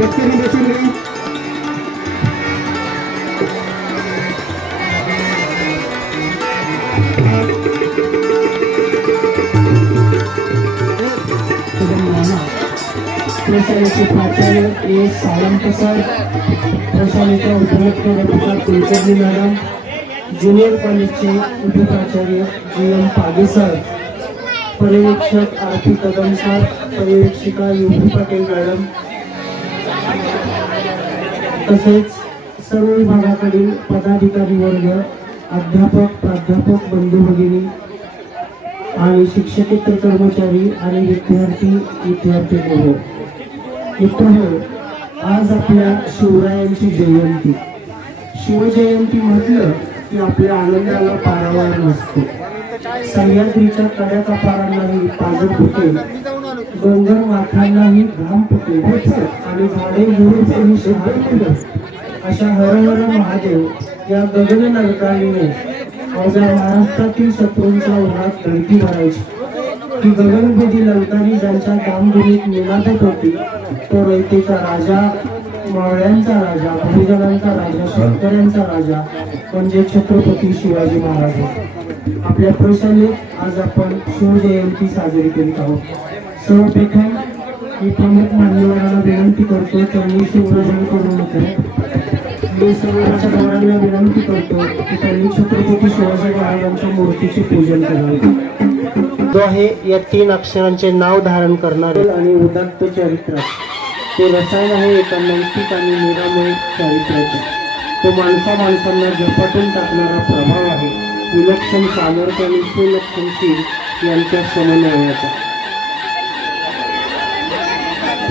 शेतकरी मशिनरी प्रशालेचे प्राचार्य ए सावंत सर, प्रशालेच्या उपमुख्याध्यापिका कुलकर्णी मॅडम, ज्युनियर कॉलेजचे उपप्राचार्य जी एम पागे सर, पर्यवेक्षक आरती कदम सर, पर्यवेक्षिका युवी पाटील मॅडम, तसेच सर्व विभागाकडील पदाधिकारी वर्ग, अध्यापक प्राध्यापक बंधू भगिनी आणि शिक्षकेतर कर्मचारी आणि विद्यार्थी मित्रांनो, आज आपल्या शिवरायांची जयंती. शिवजयंती म्हटलं की आपल्या आनंदाला पारावार नसतो. सह्याद्रीच्या कड्याचा पारांनाही पाजर फुटे, डोंगर माथ्यांनाही घाम फुटे आणि झाडे झुडूपही शहार फुटे. अशा हर हर महादेव या गगन नरकाळीने माझ्या महाराष्ट्रातील शत्रूंच्या उन्हात धडकी भरायची. ही गगनभेदी लंकानी ज्यांच्या कामगिरीत निनादत होती, तो रयतेचा राजा, मावळ्यांचा राजा, बहुजनांचा राजा, शेतकऱ्यांचा राजा म्हणजे छत्रपती शिवाजी महाराज. आपल्या प्रशालेत आज आपण शिवजयंती साजरी करीत आहोत. सर्वप्रथम मी प्रमुख मान्यवरांना विनंती करतो त्यांनी शिवराजन करू नये. मी सर्वांच्या गौरवांना विनंती करतो की त्यांनी छत्रपती शिवाजी महाराजांच्या मूर्तीचे पूजन करावे. जो आहे या 3 अक्षरांचे नाव धारण करणारे आणि उदात्त चरित्र, ते रसायन आहे एका नैतिक आणि निरामय चरित्राचे. तो माणसांना झपाटून टाकणारा प्रभाव आहे, विलक्षण सामर्थ्य आणि सुलक्षणशील यांच्या समन्वयाचा.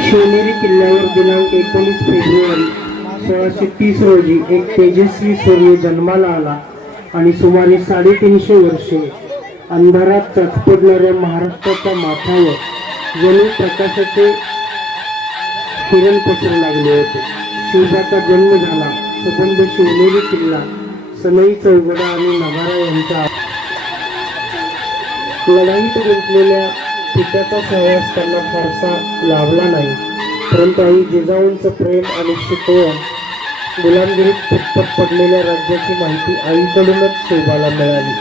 शिवनेरी किल्ल्यावर दिनांक 19 फेब्रुवारी 1630 रोजी एक तेजस्वी सूर्य जन्माला आला आणि सुमारे 350 वर्षे अंधारात चटपडणाऱ्या महाराष्ट्राच्या माथ्यावर जणू प्रकाशाचे किरण पसरू लागले होते. शिवबाचा जन्म झाला. संबंध शिवनेरी किल्ला, सनई चौगडा आणि नगारा यांच्या लढाईत गुंतलेल्या पित्याचा सहवास त्यांना फारसा लाभला नाही, परंतु आई जिजाऊंचं प्रेम आणि शिकवण, गुलामगिरीत फुटपट पडलेल्या राज्याची माहिती आईकडूनच शिवबाला मिळाली.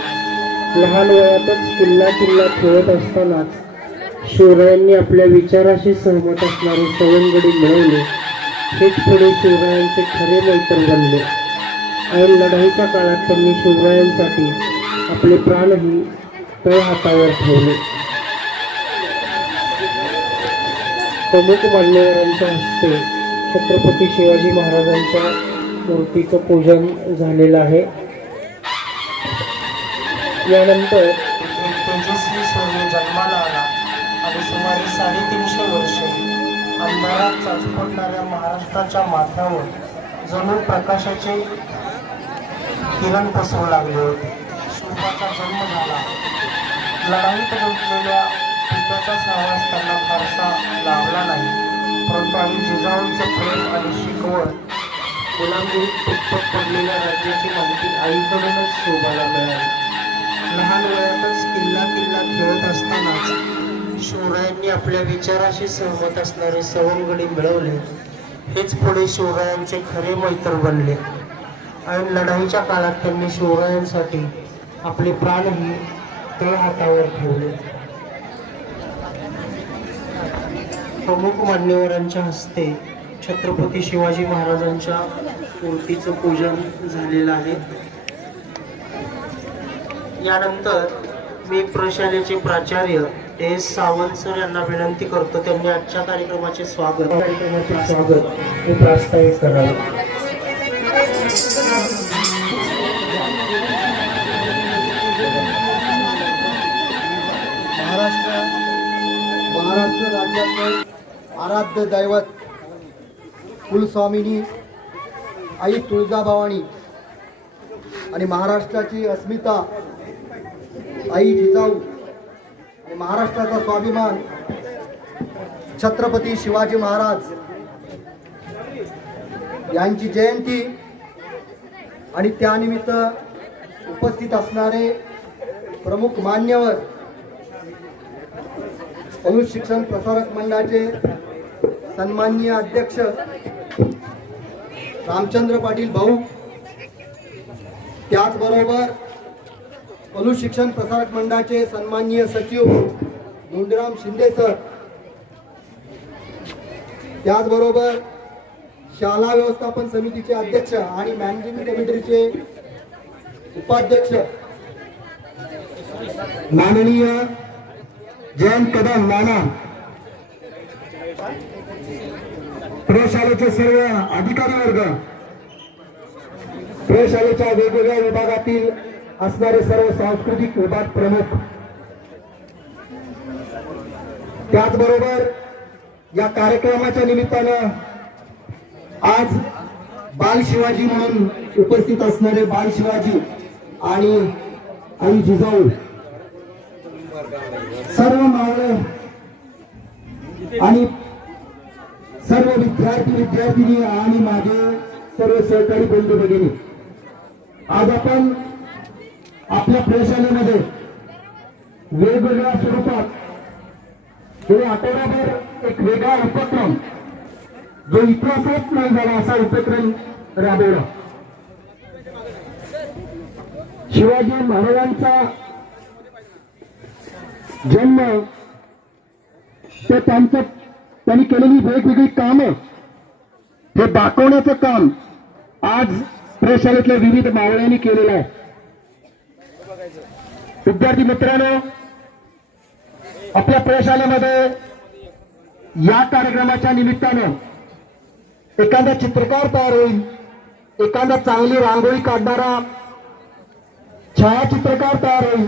लहान वयातच किल्ला खेळत असतानाच शिवरायांनी आपल्या विचाराशी सहमत असणारे सवंगडी मिळवले. हेच पुढे शिवरायांचे खरे मैत्र बनले. ऐन लढाईच्या काळात त्यांनी शिवरायांसाठी आपले प्राणही तळ हातावर ठेवले. प्रमुख मान्यवरांच्या हस्ते छत्रपती शिवाजी महाराजांच्या मूर्तीचं पूजन झालेलं आहे. यानंतर एक तेजस्वी सूर्य जन्माला आला आणि सुमारे 350 वर्षे अंधारात चटपटणाऱ्या महाराष्ट्राच्या माथ्यावर जणू प्रकाशाचे किरण पसरू लागले होते. शिवबाचा जन्म झाला. लढाईत गुंतलेल्या पित्याचा सहवास त्यांना फारसा लाभला नाही, परंतु आई जिजाऊंचं प्रेम आणि शिकवण, गुलामगिरीत फुटपट पडलेल्या राज्याची माहिती आईकडूनच शिवबाला मिळाली. लहान वयातच किल्ला खेळत असतानाच शिवरायांनी आपल्या विचाराशी सहमत असणारे सवंगडी मिळवले. हेच पुढे शिवरायांचे खरे मैत्र बनले. आणि लढाईच्या काळात त्यांनी शिवरायांसाठी आपले प्राणही तळ हातावर ठेवले. प्रमुख मान्यवरांच्या हस्ते छत्रपती शिवाजी महाराजांच्या मूर्तीचं पूजन झालेलं आहे. यानंतर मी प्रशालेचे प्राचार्य एस सावंत सर यांना विनंती करतो त्यांनी आजच्या कार्यक्रमाचे स्वागत हे प्रास्ताविक करावे. महाराष्ट्र राज्याचे आराध्य दैवत कुलस्वामिनी आई तुळजाभवानी आणि महाराष्ट्राची अस्मिता आई जिजाऊ आणि महाराष्ट्राचा स्वाभिमान छत्रपती शिवाजी महाराज यांची जयंती आणि त्यानिमित्त उपस्थित असणारे प्रमुख मान्यवर अनुशिक्षण प्रसारक मंडळाचे सन्माननीय अध्यक्ष रामचंद्र पाटील भाऊ, त्याचबरोबर पलू शिक्षण प्रसारक मंडळाचे सन्माननीय सचिव धोंडीराम शिंदे सर, त्याचबरोबर शाळा व्यवस्थापन समितीचे अध्यक्ष आणि मॅनेजिंग कमिटीचे उपाध्यक्ष माननीय जयंत कदम नाना, प्रशालेचे सर्व अधिकारी वर्ग, प्रशालेच्या वेगवेगळ्या विभागातील असणारे सर्व सांस्कृतिक विभाग प्रमुख, त्याचबरोबर या कार्यक्रमाच्या निमित्तानं आज बाल शिवाजी म्हणून उपस्थित असणारे बाल शिवाजी आणि आई जिजाऊ, सर्व मावळे आणि सर्व विद्यार्थी विद्यार्थिनी आणि माझे सर्व सहकारी बंधू भगिनी, आज आपण आपल्या प्रशालेमध्ये वेगवेगळ्या स्वरूपात गेले आठवड्याभर एक वेगळा उपक्रम, जो इतिहासात नाही झाला असा उपक्रम राबवला. शिवाजी महाराजांचा जन्म, ते त्यांनी केलेली वेगवेगळी कामं हे दाखवण्याचं काम आज प्रशालेतल्या विविध मावळ्यांनी केलेलं आहे. विद्यार्थी मित्रांनो, आपल्या प्रशालेमध्ये या कार्यक्रमाच्या निमित्तानं एखादा चित्रकार तयार होईल, एखादा चांगली रांगोळी काढणारा छायाचित्रकार तयार होईल,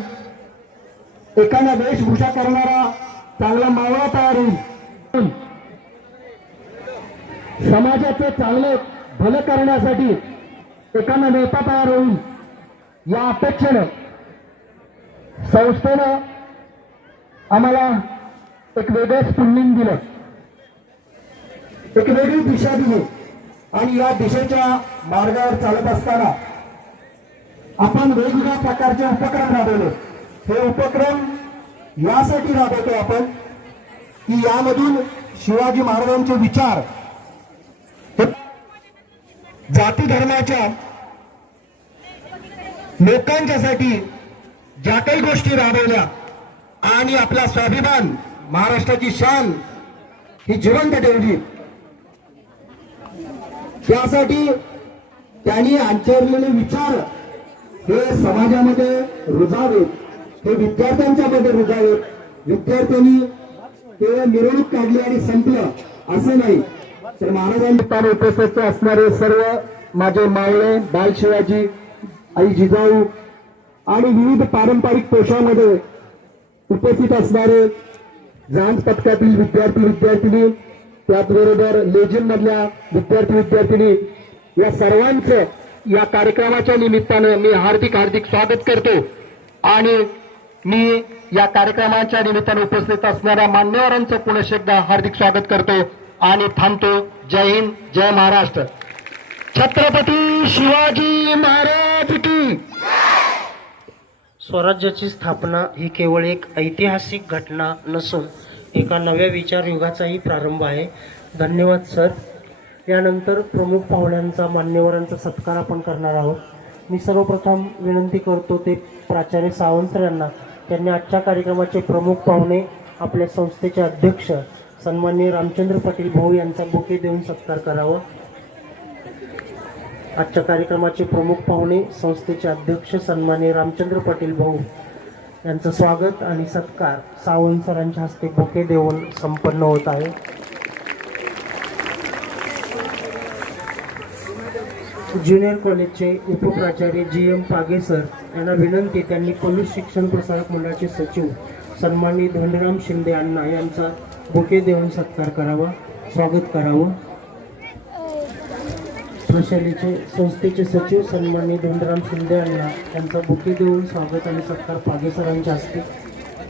एखादा वेशभूषा करणारा चांगला मावळा तयार होईल. समाजाचे चांगले भलं करण्यासाठी एखादा नेता तयार होईल, या अपेक्षेनं संस्थेनं आम्हाला एक वेगळं स्फुल्लिंग दिलं, एक वेगळी दिशा दिली. आणि या दिशेच्या मार्गावर चालत असताना आपण वेगवेगळ्या प्रकारचे उपक्रम राबवले. हे उपक्रम यासाठी राबवतो आपण की यामधून शिवाजी महाराजांचे विचार जाती धर्माच्या लोकांच्यासाठी ज्या काही गोष्टी राबवल्या आणि आपला स्वाभिमान, महाराष्ट्राची शान ही जिवंत ठेवली, त्यासाठी त्यांनी आचरलेले विचार हे समाजामध्ये रुजावेत, हे विद्यार्थ्यांच्या मध्ये रुजावेत. विद्यार्थ्यांनी ते मिरवणूक काढली आणि संपलं असं नाही, तर महाराजांनी उपस्थित असणारे सर्व माझे मावळे, बाल शिवाजी, आई जिजाऊ आणि विविध पारंपरिक पोशाखामध्ये उपस्थित असणारे जांच पथकातील विद्यार्थी विद्यार्थिनी, त्याचबरोबर लेजिम मधल्या विद्यार्थी विद्यार्थिनी, या सर्वांचं या कार्यक्रमाच्या निमित्तानं मी हार्दिक स्वागत करतो. आणि मी या कार्यक्रमाच्या निमित्तानं उपस्थित असणाऱ्या मान्यवरांचं पुनश्च एकदा हार्दिक स्वागत करतो आणि थांबतो. जय हिंद, जय महाराष्ट्र. छत्रपती शिवाजी महाराज की. स्वराज्याची स्थापना ही केवळ एक ऐतिहासिक घटना नसून एका नव्या विचार युगाचाही प्रारंभ आहे. धन्यवाद सर. यानंतर प्रमुख पाहुण्यांचा, मान्यवरांचा सत्कार आपण करणार आहोत. मी सर्वप्रथम विनंती करतो ते प्राचार्य सावंत सर यांना, त्यांनी आजच्या कार्यक्रमाचे प्रमुख पाहुणे आपल्या संस्थेचे अध्यक्ष सन्माननीय रामचंद्र पाटील भाऊ यांचा बुके देऊन सत्कार करावा. आजच्या कार्यक्रमाचे प्रमुख पाहुणे संस्थेचे अध्यक्ष सन्माननीय रामचंद्र पाटील भाऊ यांचं स्वागत आणि सत्कार सावंत सरांच्या हस्ते बुके देऊन संपन्न होत आहे. ज्युनियर कॉलेजचे उपप्राचार्य GM पागे सर यांना विनंती, त्यांनी पलू शिक्षण प्रसारक मंडळाचे सचिव सन्माननीय धोंडीराम शिंदे अण्णा यांचा बुके देऊन सत्कार करावा, स्वागत करावं. प्रशालेचे संस्थेचे सचिव सन्माननीय धोंडीराम शिंदे अण्णा यांचा बुके देऊन स्वागत आणि सत्कार पागे सरांच्या हस्ते.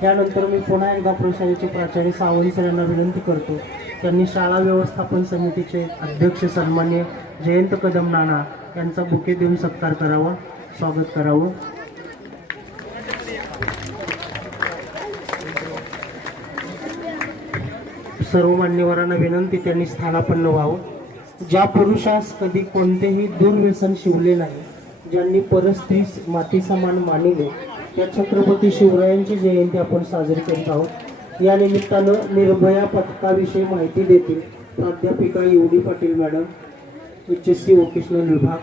त्यानंतर मी पुन्हा एकदा प्रशालेचे प्राचार्य सावंत सर यांना विनंती करतो, त्यांनी शाळा व्यवस्थापन समितीचे अध्यक्ष सन्माननीय जयंत कदम नाना यांचा बुके देऊन सत्कार करावा, स्वागत करावं. सर्व मान्यवरांना विनंती त्यांनी स्थानापन्न व्हावं. ज्या पुरुषास कधी कोणतेही दुर्व्यसन शिवले नाही, ज्यांनी परस्त्रीस माती समान मानिले, त्या छत्रपती शिवरायांची जयंती आपण साजरी करीत आहोत. या निमित्तानं निर्भया पथकाविषयी माहिती देतील प्राध्यापिका UD Patil madam, HSC vocational विभाग.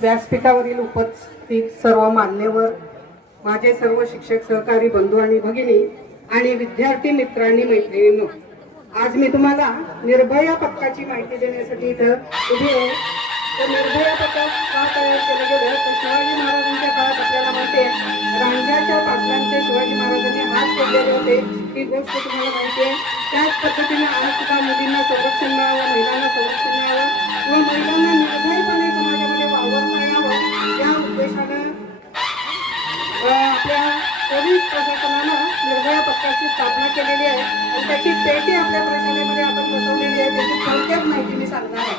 व्यासपीठावरील उपस्थित सर्व मान्यवर, माझे सर्व शिक्षक सहकारी बंधू आणि भगिनी आणि विद्यार्थी मित्रांनी मैत्रिणींनो, आज मी तुम्हाला निर्भया पथकाची माहिती देण्यासाठी इथं उभी आहे. तर निर्भया पथक का तयार केलं गेलं तर शिवाजी महाराजांच्या काळात आपल्याला माहिती आहे, रांजाच्या पाटलांचे शिवाजी महाराजांनी हात जोडलेले होते, ही गोष्ट तुम्हाला माहिती आहे. त्याच पद्धतीने आज सुद्धा मुलींना संरक्षण मिळावं, महिलांना संरक्षण मिळावं व महिलांना निर्भयपणे समाजामध्ये वावरता यावं या उद्देशानं आपल्या पोलीस प्रशासनानं निर्भया पथकाची स्थापना केलेली आहे आणि त्याची पेटी आपल्या प्रशालेमध्ये आपण बसवलेली आहे. त्याची थोडक्यात माहिती मी सांगणार आहे.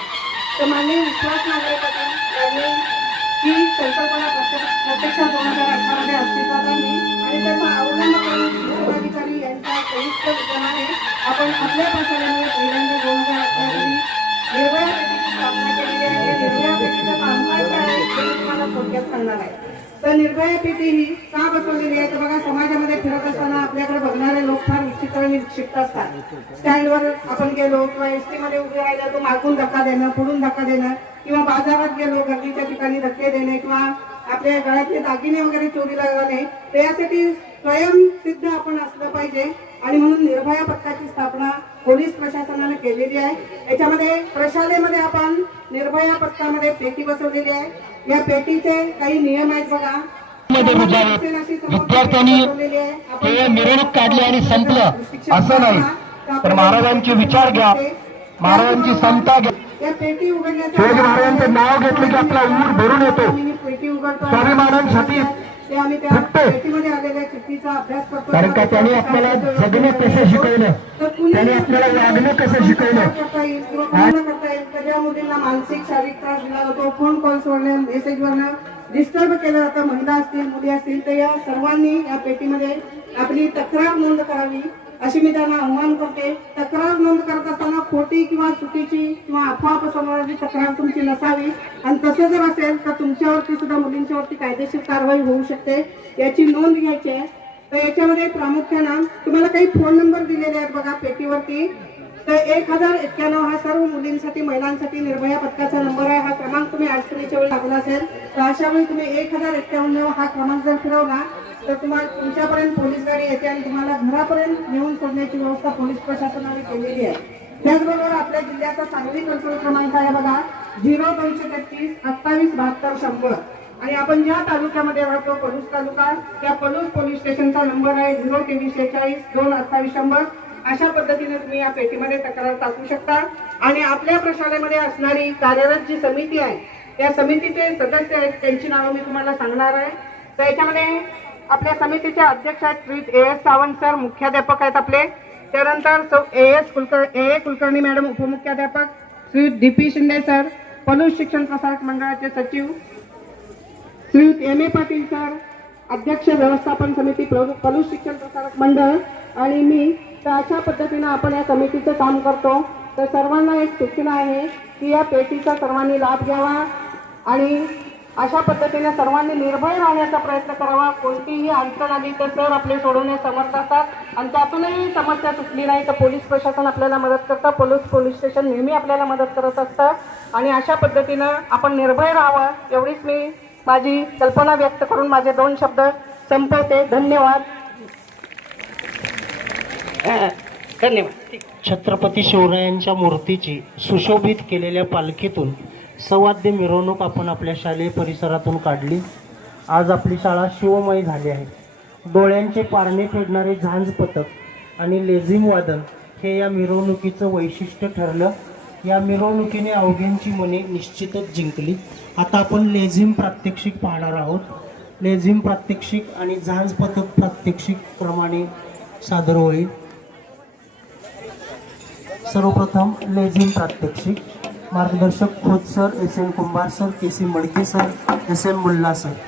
तर माननीय विश्वास नागरिकांनी यांनी ही संकल्पना प्रत्यक्षात 2018 मध्ये अस्तित्वात आणली आणि त्याचा अवलंब करून जिल्हाधिकारी यांच्या संयुक्त विद्यमाने आपण आपल्या प्रशालेमध्ये पहिल्यांदा 2018 मध्ये निर्भया पेटीची स्थापना केलेली आहे. या निर्भया पेटीचं कामकाज काय आहे ते मी तुम्हाला थोडक्यात सांगणार आहे. तर निर्भया पेटी ही का बसवलेली आहे तर बघा, समाजामध्ये फिरत असताना आपल्याकडे बघणारे लोक फार विचित्र आणि विक्षिप्त असतात. स्टँडवर आपण गेलो किंवा एसटी मध्ये उभे राहिला तो मागून धक्का देणं, पुढून धक्का देणं किंवा बाजारात गेलो गर्दीच्या ठिकाणी धक्के देणे किंवा आपल्या गळ्यातले दागिने वगैरे चोरीला जाणे, यासाठी स्वयंसिद्ध आपण असलं पाहिजे आणि म्हणून निर्भया पथकाची स्थापना पोलीस प्रशासनाने केलेली आहे. याच्यामध्ये प्रशालेमध्ये आपण निर्भया पथकामध्ये पेटी बसवलेली आहे. या पेटीचे काही नियम आहेत बघा. विद्यार्थ्यांनी ते मिरवणूक काढली आणि संपलं असं नाही, तर महाराजांचे विचार घ्या, महाराजांची समता घ्या. या पेटी उघडण्याचं शिवाजी महाराजांचं नाव घेतलं की आपला ऊर भरून येतो. पेटी उघडतो, स्वामी महाराजांसाठी ते आम्ही त्या पेटीमध्ये आलेल्या चिठ्ठीचा अभ्यास करतो. कारण का त्यांनी आपल्याला जगणं कसं शिकवलं, त्यांनी आपल्याला वागणं कसं शिकवलं. करता येईल किंवा पूर्ण करता येईल. तर ज्या मुलींना मानसिक शारीरिक त्रास दिला जातो, फोन कॉल्सवरनं मेसेजवरनं डिस्टर्ब केलं जातं, महिला असतील मुली असतील, तर या सर्वांनी या पेटीमध्ये आपली तक्रार नोंद करावी अशी मी त्यांना आव्हान करते. तक्रार नोंद करत असताना खोटी किंवा चुकीची किंवा अफवा पसरवणारी तक्रार तुमची नसावी आणि तसं जर असेल तर तुमच्यावरती सुद्धा मुलींच्यावरती कायदेशीर कारवाई होऊ शकते, याची नोंद घ्यायची आहे. तर याच्यामध्ये प्रामुख्यानं तुम्हाला काही फोन नंबर दिलेले आहेत बघा पेटीवरती. तर 1091 हा सर्व मुलींसाठी महिलांसाठी निर्भया पथकाचा नंबर आहे. हा क्रमांक तुम्ही अडचणीच्या वेळी लागला असेल तर अशा वेळी तुम्ही 1091 हा क्रमांक जर फिरवला तर तुम्हाला तुमच्यापर्यंत पोलीस गाडी येते आणि तुम्हाला घरापर्यंत नेऊन सोडण्याची व्यवस्था पोलीस प्रशासनाने केलेली आहे. त्याचबरोबर आपल्या जिल्ह्याचा सांगली कंट्रोल क्रमांक आहे बघा 0233 28 72 100 आणि आपण ज्या तालुक्यामध्ये राहतो पलूस तालुका, त्या पलूस पोलीस स्टेशनचा नंबर आहे 02346 2 28 100. अशा पद्धतीने तुम्ही या पेटीमध्ये तक्रार टाकू शकता आणि आपल्या प्रशालेमध्ये असणारी कार्यरत जी समिती आहे त्या समितीचे सदस्य आहेत त्यांची नावं मी तुम्हाला सांगणार आहे. तर याच्यामध्ये आपल्या समितीचे अध्यक्ष आहेत श्री AS सावंत सर, मुख्याध्यापक आहेत आपले. त्यानंतर AA कुलकर्णी मॅडम उपमुख्याध्यापक, श्री DP शिंदे सर पलूस शिक्षण प्रसारक मंडळाचे सचिव, श्री MA पाटील सर अध्यक्ष व्यवस्थापन समिती पलूस शिक्षण प्रसारक मंडळ आणि मी. तर अशा पद्धतीनं आपण या समितीचं काम करतो. तर सर्वांना एक सूचना आहे की या पेटीचा सर्वांनी लाभ घ्यावा आणि अशा पद्धतीने सर्वांनी निर्भय राहण्याचा प्रयत्न करावा. कोणतीही अडचण आली तर सर आपले सोडवण्यास समर्थ असतात आणि त्यातूनही समस्या सुटली नाही तर पोलीस प्रशासन आपल्याला मदत करतं, पोलीस स्टेशन नेहमी आपल्याला मदत करत असतं आणि अशा पद्धतीनं आपण निर्भय राहावं एवढीच मी माझी कल्पना व्यक्त करून माझे 2 शब्द संपवते. धन्यवाद. धन्यवाद. छत्रपती शिवरायांच्या मूर्तीची सुशोभित केलेल्या पालखीतून सवाद्य मिरवणूक आपण आपल्या शालेय परिसरातून काढली. आज आपली शाळा शिवमय झाली आहे. डोळ्यांचे पारणे फेडणारे झांज पथक आणि लेझिम वादन हे या मिरवणुकीचं वैशिष्ट्य ठरलं. या मिरवणुकीने अवघ्यांची मने निश्चितच जिंकली. आता आपण लेझिम प्रात्यक्षिक पाहणार आहोत. लेझिम प्रात्यक्षिक आणि झांज पथक प्रात्यक्षिक प्रमाणे सादर होईल. सर्वप्रथम लेझिम प्रात्यक्षिक. मार्गदर्शक Khot sir, S N Kumbhar sir, K C Madke sir, S M Mulla sir.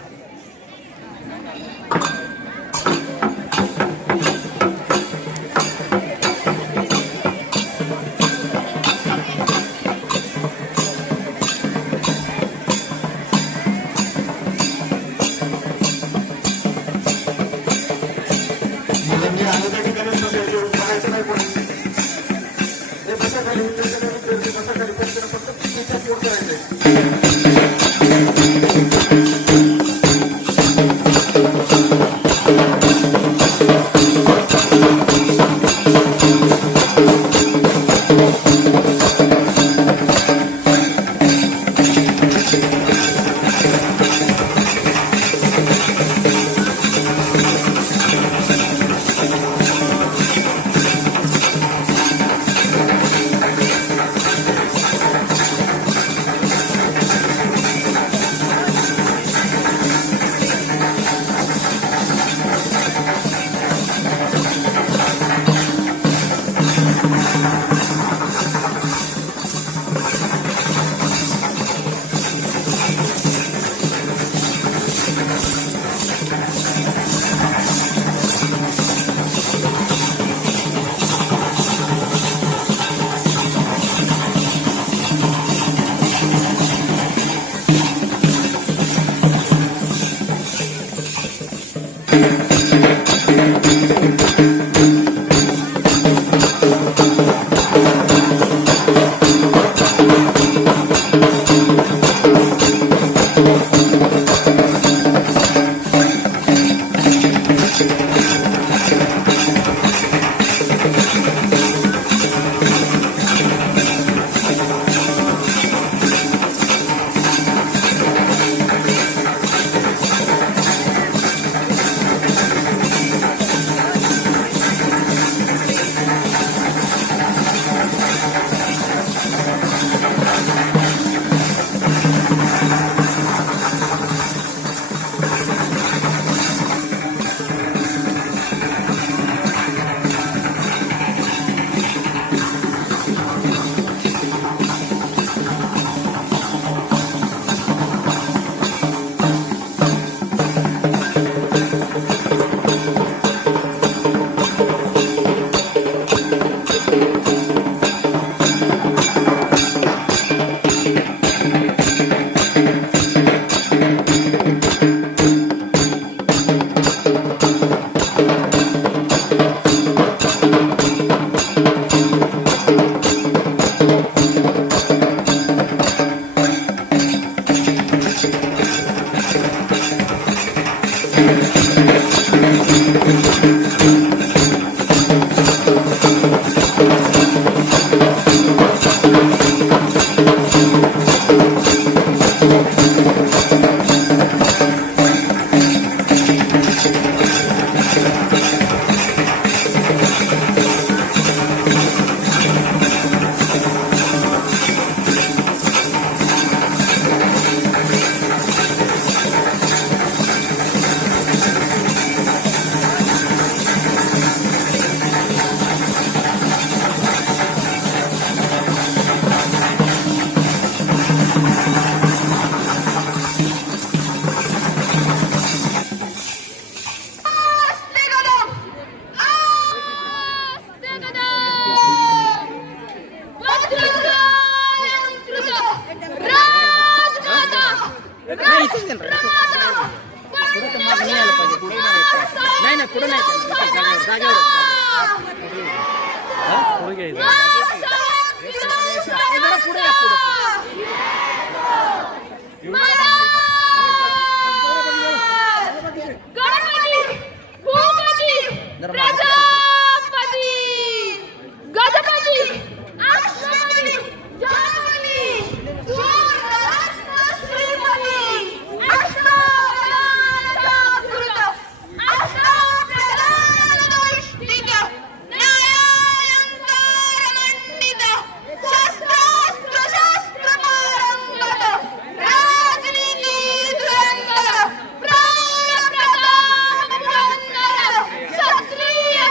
क्षत्रिय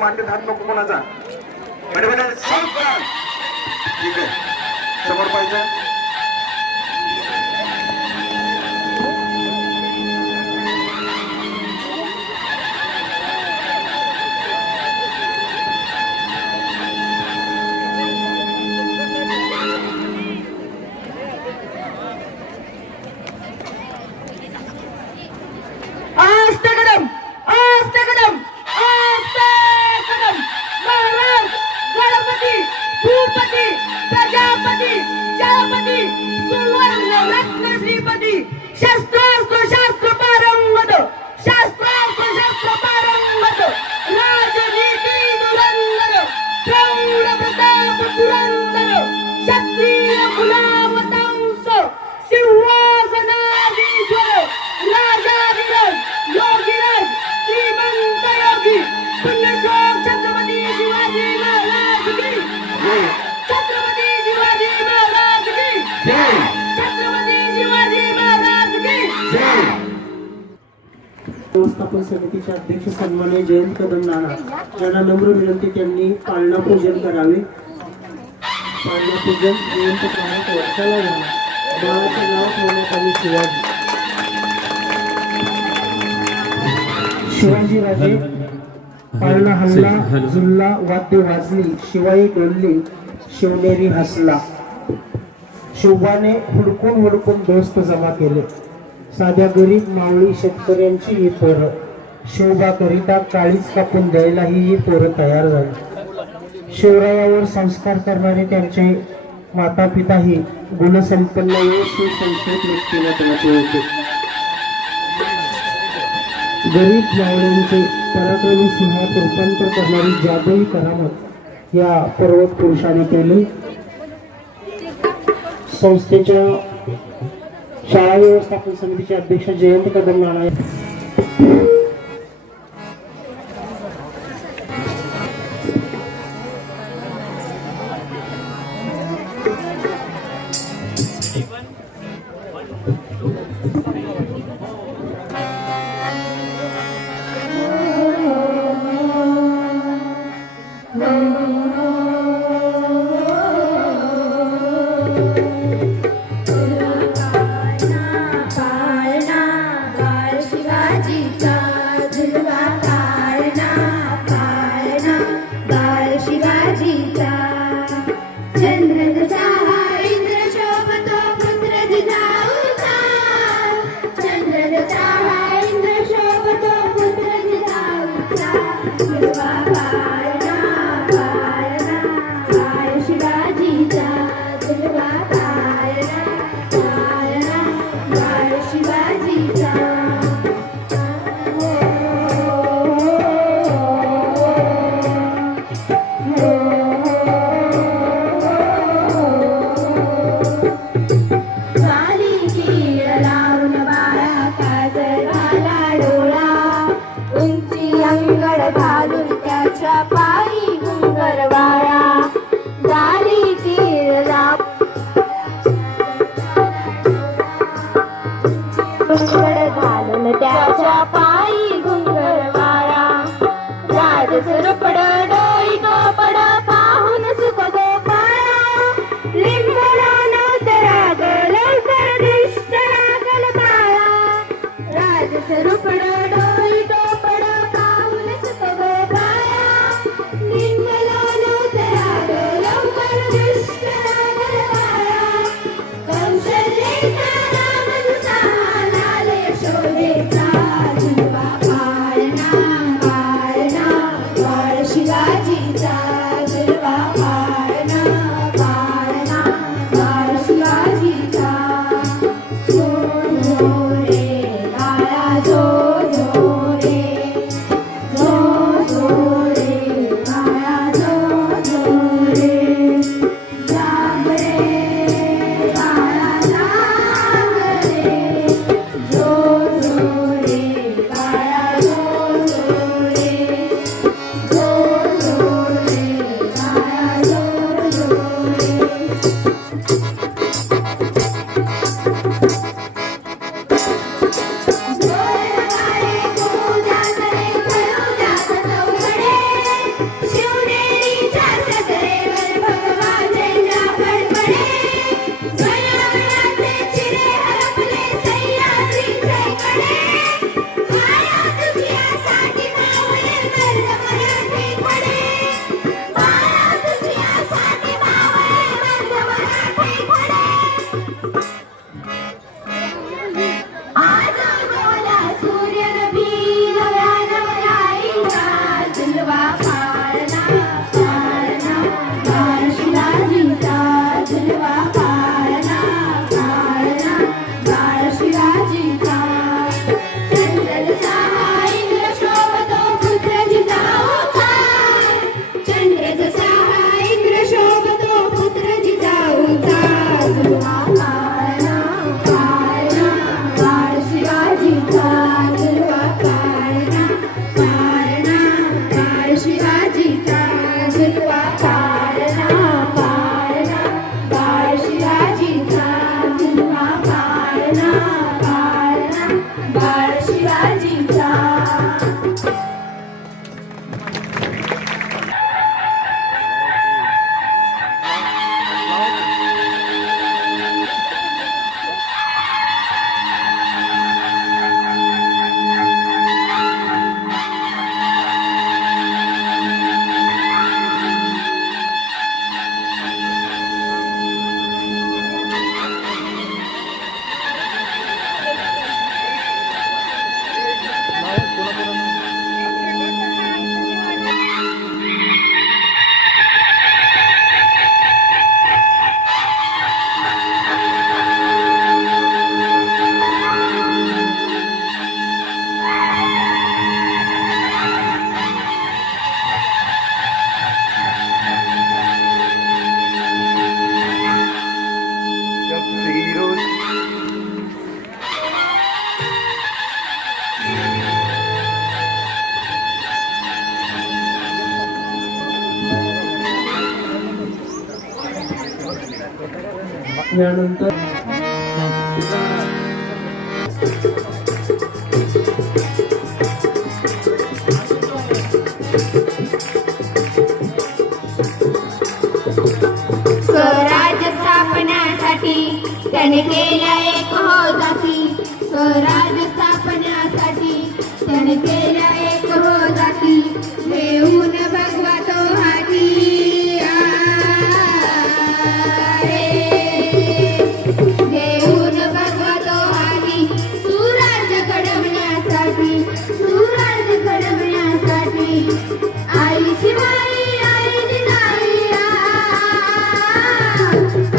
मांडीत हात नको कोणाचा. बडबड साफ करा. ठीक आहे, समोर पाहिजे. आस्ते कदम महाराज गणपती भूपती प्रजापती जयपती सुवर्ण रत्न श्रीपती शस्त्रास्त्र शास्त्र पारंगत राजनीती धुरंधर प्रौढ प्रताप पुरंदर क्षत्रिय कुलावतांस सिंहासनाधीश्वर राजाधिराज योगीराज श्रीमंत योगी पुण्यश्लोक छत्रपती शिवाजी महाराज की छत्रपती शिवाजी महाराज की छत्रपती शिवाजी महाराज की व्यवस्थापन समितीचे अध्यक्ष सन्माननीय जयंत कदम नाना यांना नम्र विनंती, त्यांनी पालना पूजन करावे. पालना पूजन जयंत प्रमाणात वर्षाला झाला. बाळाचं नाव ठेवण्यात आले शिवाजी राजे. पालना हल्ला झुल्ला वाद्य वाजली, शिवाई डोलली, शिवनेरी हसला. शिवबाने हुडकून दोस्त जमा केले. साध्या गरीब मावळी शेतकऱ्यांची ही पोरं शिवबा करिता काळीच कापून द्यायलाही ही पोरं तयार झाली. शिवरायावर संस्कार करणारे त्यांचे माता पिताही गुणसंपन्न व सुसंस्कृत व्यक्तिमत्वाचे होते. गरीब मावळ्यांचे पराक्रमी सिंहात रूपांतर करणारी जादुई करामत या पर्वत पुरुषाने केले. संस्थेच्या शाळा व्यवस्थापन समितीचे अध्यक्ष जयंत कदम नाना त्याच्या पायी घुंगरवाळा राजसरपड डोई गोपड पाहून सुख गोपाळा लिंबला नवतराग लवकर दृष्ट लागल बाळा राजसरपड डोई गोपड पाहून सुख गोपाळा लिंबला नवतराग लवकर दृष्ट लागल बाळा कौशल्येचा पाळणा बाळ शिवाजीचा. यानंतर स्वराज्य स्थापण्यासाठी त्याने केल्या एक हो जाती. स्वराज्य स्थापण्यासाठी त्याने केल्या एक हो जाती. देऊन भगवा तो हाती देऊन भगवा तो हाती. सुराज्य घडवण्यासाठी सुराज्य घडवण्यासाठी आई शिवाई आई जिजाई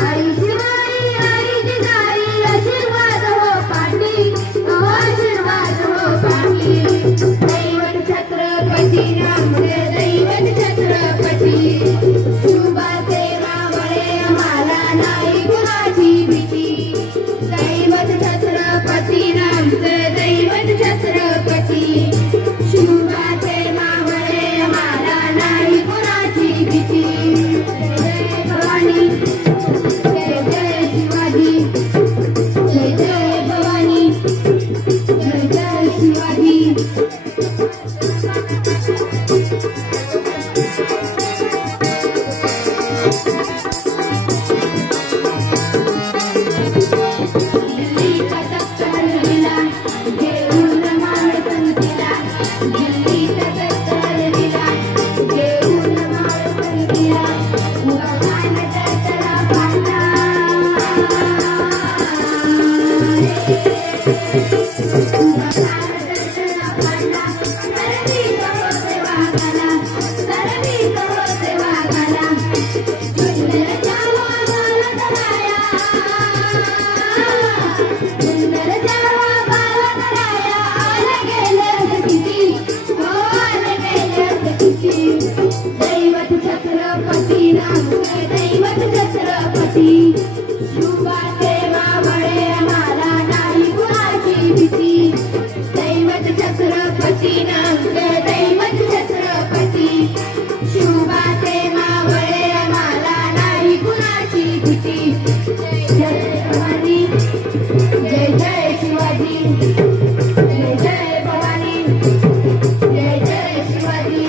आई शिवाई आई जिजाई आशीर्वाद हो पाटी आशीर्वाद हो पाटी. दैवत छत्रपती नामदेव दैवत छत्रपती शुभाचे मावळे आम्हाला नाही कुणाची भीती. दैवत छत्रपती नामदेव दैवत छत्रपती शुभाचे मावळे आम्हाला नाही कुणाची भीती. जय भवानी जय जय शिवाजी जय जय भवानी जय जय शिवाजी. दिल्लीचा दत्तर दिला घेऊन माळसंतीला. दिल्लीचा दत्तर दिला घेऊन माळसंतीला. उगाच दत्तरा पांडा उगाच दत्तरा पांडा. सरबी होते वाघाला सरबी होते वाघाला. सुंदरच्या वाघाला धराया सुंदरच्या वाघाला धराया. आलं गेलं किती हो आलं गेलं किती. दैवत छत्रपती नामदेव दैवत छत्रपती शुभाचे मावळे आम्हाला नाही कुणाची भीती. दैवत छत्रपती नामदेव दैवत छत्रपती शुभाचे मावळे आम्हाला नाही कुणाची भीती. जय भवानी जय जय शिवाजी जय जय भवानी जय जय शिवाजी.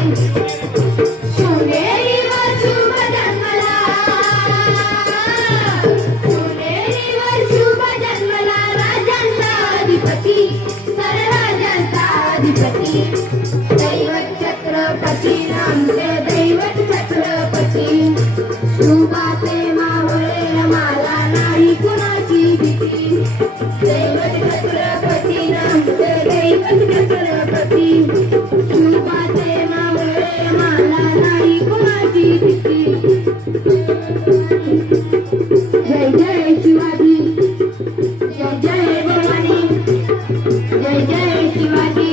शिवनेरीवर शुभ जन्मला शिवनेरीवर शुभ जन्मला. राजांचा अधिपती सरराजांचा अधिपती. दैवत छत्रपती नामदेव दैवत छत्रपती शुभाचे मावळे आम्हाला नाही कुणाची भीती. दैवत छत्रपती नामदेव दैवत छत्रपती शुभाचे मावळे आम्हाला नाही कुणाची भीती. जय जय शिवाजी जय जय भवानी जय जय शिवाजी.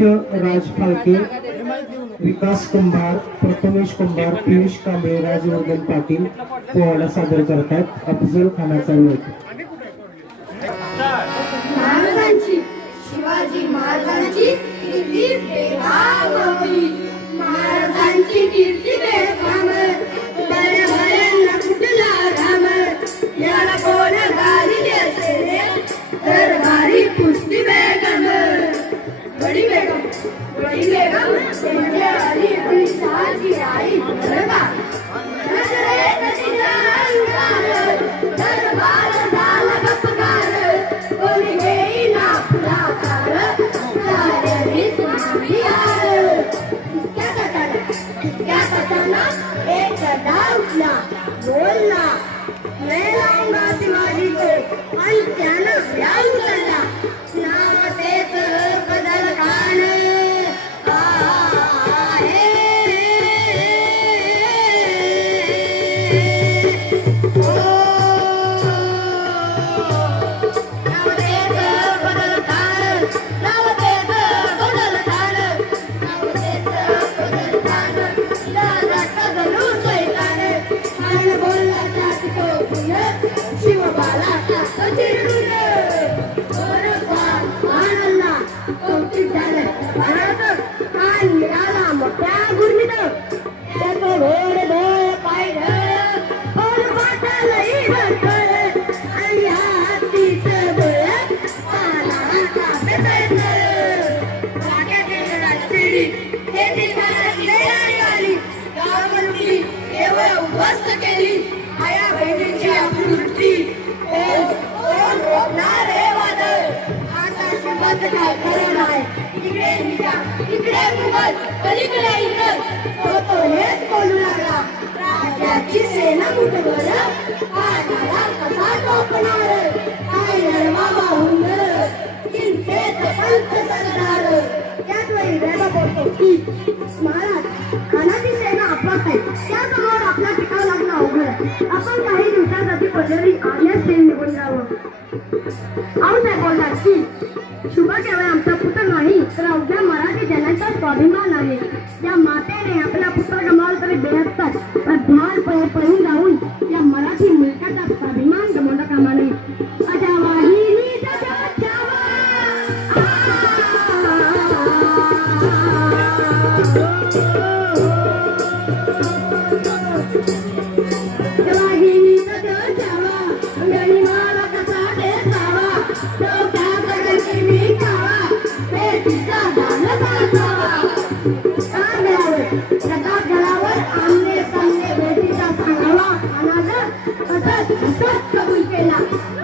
सत्यराज फाळके, विकास कुंभार, प्रथमेश कुंभार, पियुष कांबळे, राजवर्धन पाटील पोवाडा सादर करतात. अफजल खानाचा वेळ. महाराजांची शिवाजी महाराजांची कीर्ती बेगावली, महाराजांची कीर्ती बेगावली, दरबारांना कुठला राम, याला कोण घाली असेल दरबारी पुष्टी बेगम, बडी बेगम, बडी बेगम त्यांची आली आणि शहाजी आई दरबार, नजरे नदीला अंगार, दरबार झाला गपगार, कोणी घेईना पुढाकार, साऱ्यांनी सुनामी आर. इतक्या कथाना एक गदा उठला, बोलला, मैं लाऊंगा शिवाजी को, आणि त्यानं या उचलला, नाव तेच बदल खान. शिवबाला आनंदा कौतुक झालं, कान मिळाला मोठ्या गुरमीत, त्याचं घोड डोळ पाहिलं, और वाटायलाही ढकल, आणि हातीचं डोळ्यात आला कापेत पिढी तेथील घराची लढाई आली, गावामधली केवळ उद्ध्वस्त केली, आया बहिणीची आपुलकी कोण रोखणार हे वादळ. आता शिवाचं काय खरं नाही, इकडे निघा इकडे मुघल, पलीकडे इंग्रज, तो हेच बोलू लागला, राजाची सेना मुठभर पाण्याला कसा टोकणार, काय नरवा वाहून चिंतेत पंत सरदार. त्याच वेळी रेबा बोलतो की महाराज, खानाची सेना आपलाच आहे, त्यासमोर आपला टिकाव लागणं अवघड आहे, आपण काही दिवसासाठी पदरी आल्यास ते निघून जावं. आऊसाहेब बोलतात की शुभा केवळ आमचा पुत्र नाही, तर अवघ्या मराठी जनाचा स्वाभिमान आहे. या मातेने आपला पुत्र गमावला तरी बेहत्तर, पण ध्यान पळून जाऊन या मराठी मुलकाचा स्वाभिमान गमावला कामा नये. अशा वाहिनीचा छावा, कबूल केला,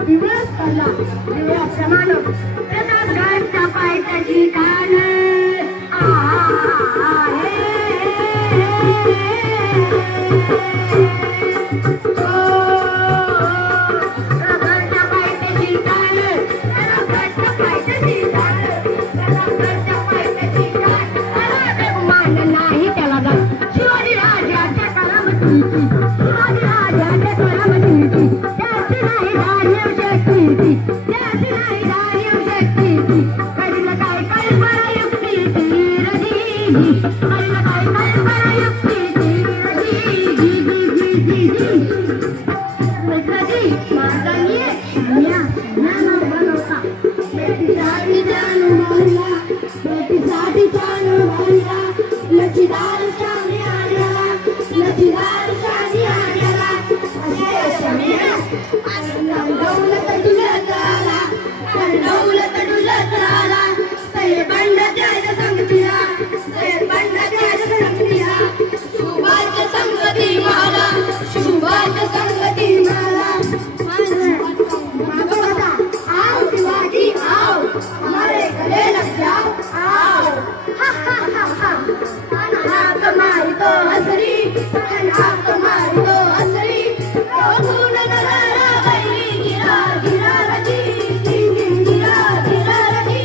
दिवस पडला, दिव्याप्रमाणे प्रताप गडच्या पायथ्याची कान नाही त्याला शिवाजी राजाच्या करामतीची, शिवाजी राजाच्या करामतीची, त्याची नाही जाणीव शक्तीची, त्याची नाही जाणीव शक्तीची, करील काय कल्पना युक्तीची रजीजी, करील काय कल्पना युक्तीची रजीजी. मित्रजी माझानी ज्ञान बनवता, बेटीसाठी जानू मानला, बेटीसाठी जानू मानला, लचीदार शानी आण्याला, लचीदार शानी आण्याला, दौलत डुलत आला, दौलत डुलत आला, सैर बंड त्याच्या संगतीला, सैर बंड त्याच्या संगतीला, शुभाच्या संगती मला, शुभाच्या संगती मला. आओ शिवाजी आओ, हमारे गले लग जाओ आओ. हा हा हा हा, हाक मारी तो हसरी, हाक मारी तो हसरी, रघुन नगारा बैरी गिरा गिरा रजी, गिरा गिरा रजी.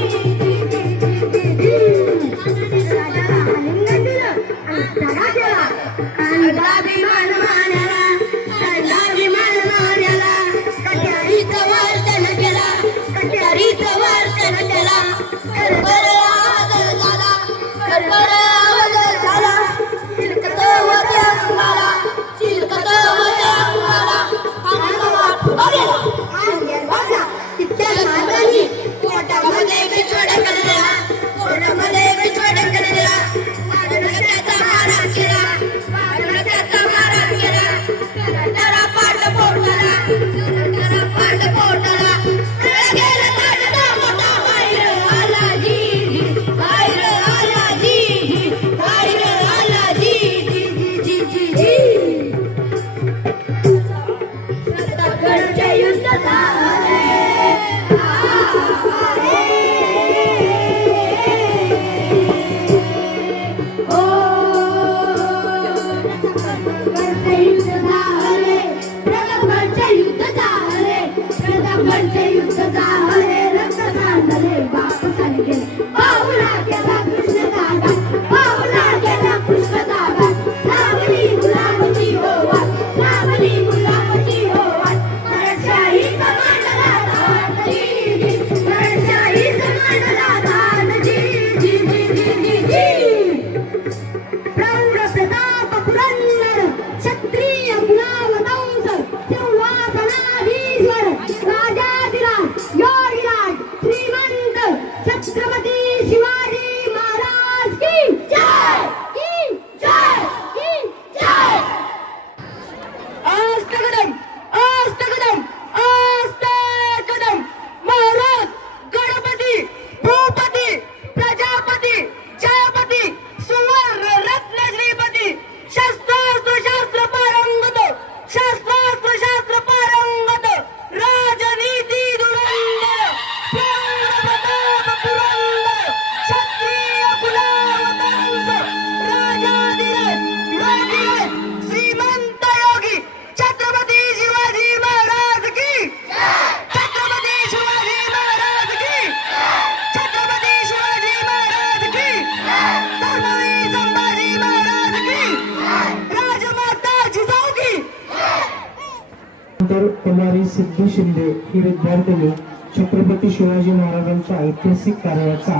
कुमारी सिद्धी शिंदे ही विद्यार्थिनी छत्रपती शिवाजी महाराजांच्या ऐतिहासिक कार्याचा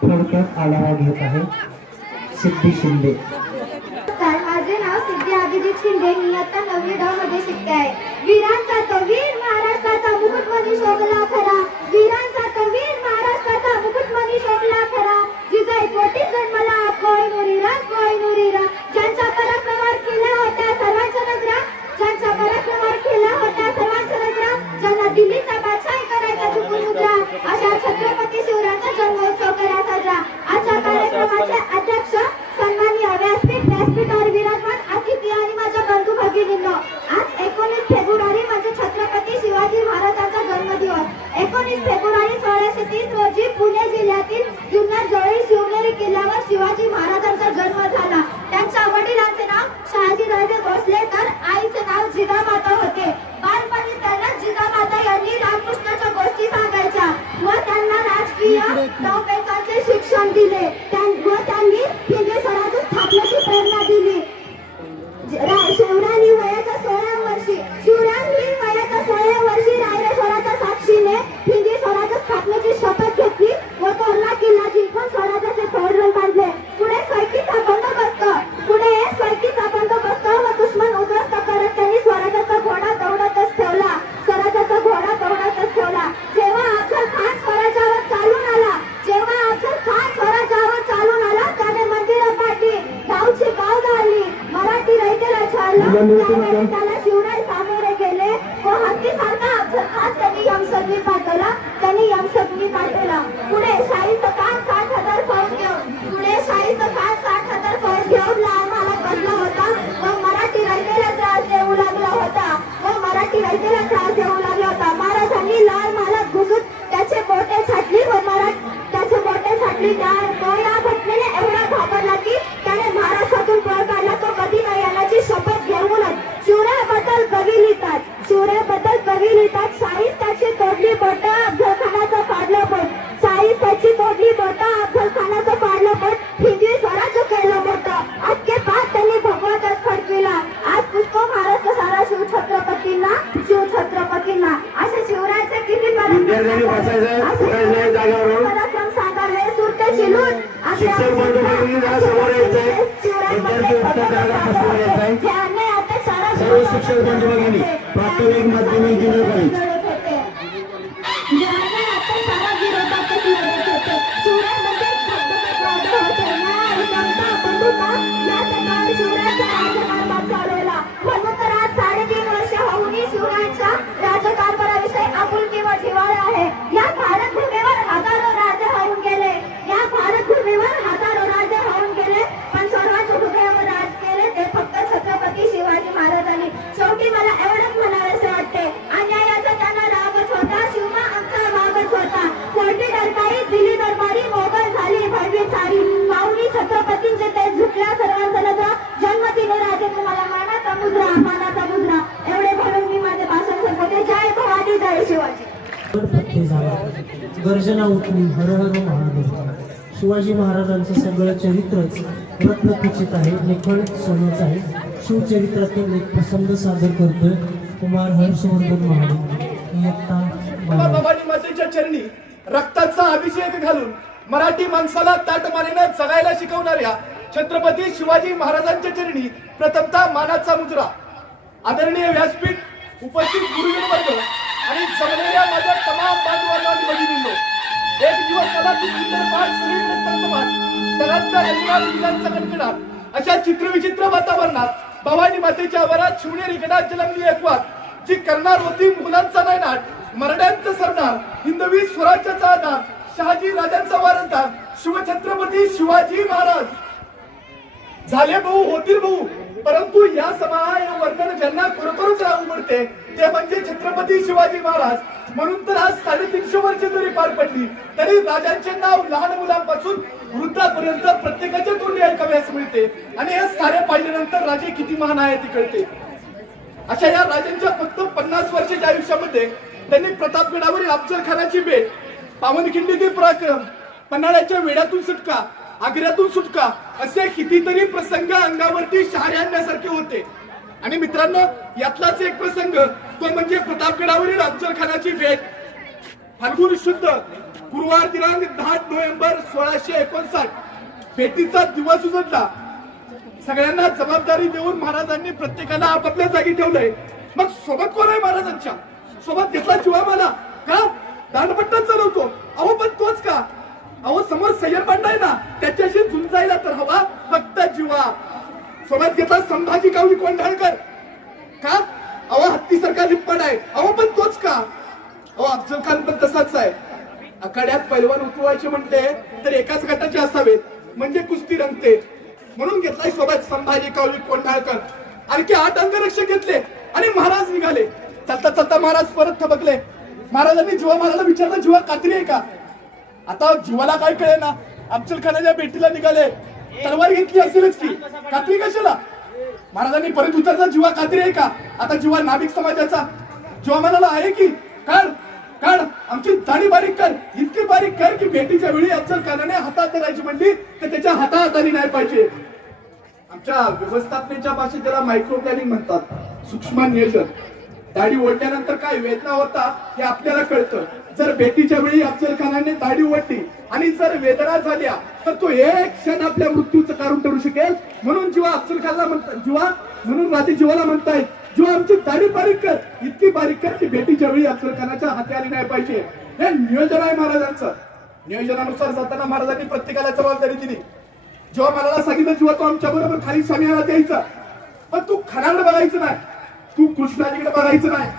थोडक्यात आढावा घेत आहे. सिद्धी शिंदे. नमस्कार, माझे नाव सिद्धी अभिजित शिंदे. मी आता 9वी ड मध्ये शिकते आहे. वीरांचा तो वीर महाराष्ट्राचा मुकुटमणी शोभला खरा. वीरांचा तो वीर महाराष्ट्राचा मुकुटमणी शोभला खरा. जिजाई पोटी जन्मला कोहिनुरीरा ज्यांच्या पराक्रमावर केला होता सर्वांच्या नजरा. ज्यांच्या पराक्रमावर केला होता सर्वांच्या नजरा. ज्यांना दिल्लीचा बादशाही करायचा चुकून मुद्रा. अशा छत्रपती शिवरायांचा जन्मोत्सव करा साजरा. आजच्या कार्यक्रमाचे अध्यक्ष सन्माननीय व्यासपीठावर विराजमान अतिथी आणि माझ्या बंधू भगिनींनो, आज 19 फेब्रुवारी म्हणजे छत्रपती शिवाजी महाराजांचा जन्मदिवस. 19 फेब्रुवारी 1630 रोजी पुणे जिल्ह्यातील जुन्नर जवळील शिवनेरी किल्ल्यावर शिवाजी महाराजांचा जन्म झाला. त्यांच्या वडिलांचे नाव शहाजीराजे भोसले तर आईचे नाव जिजामाता होते. बालपणी त्यांना जिजामाता यांनी रामकृष्णाच्या गोष्टी सांगायच्या व त्यांना राजकीय डावपेचांचे शिक्षण दिले व त्यांनी हिंदवी स्वराज्य स्थापनेची प्रेरणा दिली. शिवरायांनी वयाच्या 16व्या वर्षी रायरेश्वराच्या साक्षीने हिंदवी स्वराज्य स्थापनेची शपथ घेतली व तोरणा किल्ला जिंकून स्वराज्याचे तोरण बांधले. पुढे स्वैकीचा बंदोबस्त व दुश्मन उद्ध्वस्त करत त्यांनी स्वराज्याचा घोडा दौडतच ठेवला. जेव्हा अफजल खान स्वराज्यावर चालून आला त्याने मंदिरं पाडली, गावची गाव गाळली, मराठी रयतेला छळलं. त्यावेळी त्याला शिवराय सामोरे गेले व हत्तीसारखा अफजल खान त्यांनी यमसदनी पाठवला. पुढे शाहिस्त खान 60,000 फौज घेऊन लाल महालात बसला होता व मराठी रयतेला त्रास देऊ लागला होता. महाराजांनी लाल महालात घुसून त्याचे बोटे छाटली तो या घटनेने एवढा घाबरला की त्याने महाराष्ट्रातून पळ काढला. तो कधी नाही येण्याची शपथ घेऊनच शिवरायाबद्दल कवी लिहितात. साहित्याची तोडली बोटं अफजल खानाचं फाडलं पोट. हिंदवी स्वराज्य केलं मोठं. अख्खे पाच त्यांनी भगवतच फडकविला. आज पुष्प महाराष्ट्र सारा शिवछत्रपतींना. असे शिवरायाचे किती पराक्रम सांगावे सुरते शिलून सर्व शिक्षक बंधू भगिनी प्राथमिक माध्यमिक ज्युनियर कॉलेज. म्हणून तर आज 3.5 वर्ष होऊन शिवरायांच्या राज्यकारभाराविषयी आपुलकी व जिव्हाळा आहे. या भारतभूमीवर हजारो राजे होऊन गेले पण सर्वांच्या हृदयावर राज केले ते फक्त छत्रपती शिवाजी महाराजांनी. शेवटी मला एवढंच म्हणावेसे वाटते, अन्यायाचा त्यांना रागच होता, शिवमा आमचा वागच होता. कोर्टी डरकाई दिली दरबारी, मोगल झाली भडवी सारी. पाहुणी छत्रपतींचे ते झुकल्या सर्वांचा नजरा. जन्मदिनी राजे तुम्हाला मानाचा मुद्रा. एवढे म्हणून मी माझे भाषण संपवते. जय भवानी, जय शिवाजी. फत्ते झाला, गर्जना उठली, हर हर महादेव. शिवाजी महाराजांचं सगळं चरित्रच रत्नखचित आहे, निखळ सोन्याचं आहे. शिवचरित्रातील एक प्रसंग सादर करतोय कुमार हर्षवर्धन महादेव. इयत्ता 12. भवानी मातेच्या चरणी रक्ताचा अभिषेक घालून मराठी माणसाला ताटमानेनं जगायला शिकवणाऱ्या छत्रपती शिवाजी महाराजांच्या चरणी प्रथमतः मानाचा मुजरा. आदरणीय व्यासपीठ, उपस्थित गुरुजन वर्ग आणि जमलेल्या माझ्या तमाम बांधवांना आणि भगिनींनो, एक दिवस मला सुंदर पाठ सगळीकडे चमचमाट, ढगांचा रंगराग, विजांचा कडकडाट अशा चित्रविचित्र वातावरणात भवानी मातेच्या आवारात शिवनेरी गडात जन्मली एक वाट, जी करणार होती मुघलांचा नायनाट, मराठ्यांचा सरदार, हिंदवी स्वराज्याचा आधार, शहाजी राजांचा वारसदार शिवछत्रपती शिवाजी महाराज. झाले भाऊ, होतील भाऊ, परंतु या समाहाय वर्णन ज्यांना खरोखरच राहू पडते ते म्हणजे छत्रपती शिवाजी महाराज. म्हणून तर आज 350 वर्ष जरी पार पडली तरी राजांचे नाव लहान मुलांपासून वृद्धापर्यंत प्रत्येकाच्या तोंडी ऐकाव्यास मिळते. आणि हे सारे पाहिल्यानंतर राजे किती महान आहेत ते कळते. अशा या राजांच्या फक्त 50 वर्षाच्या आयुष्यामध्ये त्यांनी प्रतापगडावरील अफजल खानाची भेट, पावनखिंडीतील पराक्रम, पन्हाळ्याच्या वेड्यातून सुटका, आग्र्यातून सुटका असे कितीतरी प्रसंग अंगावरती शहारे आणण्यासारखे होते. आणि मित्रांनो, यातलाच एक प्रसंग तो म्हणजे प्रतापगडावरील अफजल खानाची भेट. फाल्गुन शुद्ध गुरुवार दिनांक 10 नोव्हेंबर 1659 भेटीचा दिवस उजडला. सगळ्यांना जबाबदारी देऊन महाराजांनी प्रत्येकाला आपापल्या जागी ठेवलंय. मग सोबत कोण आहे महाराजांच्या? सोबत घेतला जीवा मला का? दांडपट्टा चालवतो. अहो पण तोच का? अहो समोर सय्यर बंड आहे ना, त्याच्याशी झुंजायला तर हवा फक्त जीवा. सोबत घेतला संभाजी कावळी कोंढाळकर का? अहो हत्तीसारखा लिप्पड आहे. अहो पण तोच का? अहो अफजल खान पण तसाच आहे. आखाड्यात पैलवान उतरवायचे म्हटले तर एकाच गटाचे असावेत, म्हणजे कुस्ती रंगते. म्हणून घेतलाय सोबत संभाजी कावळी कोंढाळकर. आणखी 8 अंगरक्षक घेतले आणि महाराज निघाले. चालता चालता महाराज परत थबकले. महाराजांनी जीवा महाराला विचारलं, जीवा कात्री आहे का? आता जीवाला काय कळे ना, अफजल खानाच्या भेटीला निघाले. तलवार घेतली असेलच की, कात्री कशाला? महाराजांनी परत विचारलं, जीवा कात्री आहे का? आता जीवा नाभिक समाजाचा. जीवा म्हणाला आहे की. काढ काढ आमची दाढी बारीक कर, इतकी बारीक कर की भेटीच्या वेळी अफजल खानाने हातात धरायची म्हणली तर त्याच्या हाताहाताने नाही पाहिजे. आमच्या व्यवस्थापनेच्या भाषेत त्याला मायक्रो प्लॅनिंग म्हणतात, सूक्ष्म नियोजन. दाढी ओढल्यानंतर काय वेदना होता हे आपल्याला कळतं. जर भेटीच्या वेळी अफजल खानाने दाढी ओढली आणि जर वेदना झाल्या तर तो एक क्षण आपल्या मृत्यूचं कारण ठरू शकेल. म्हणून जीवा अफजल खानला म्हणतात, जीवा म्हणून राजे जीवाला म्हणतायत, जीवा आमची दाढी बारीक कर, इतकी बारीक कर की भेटीच्या वेळी अफजल खानाच्या हाती आली नाही पाहिजे. हे नियोजन आहे महाराजांचं. नियोजनानुसार जाताना महाराजांनी प्रत्येकाला जबाबदारी दिली. जेव्हा मला सांगितलं, जेव्हा तो आमच्या बरोबर खाली सामीला द्यायचा, पण तू खानाकडे बघायचं नाही, तू कृष्णाजीकडे बघायचं नाही,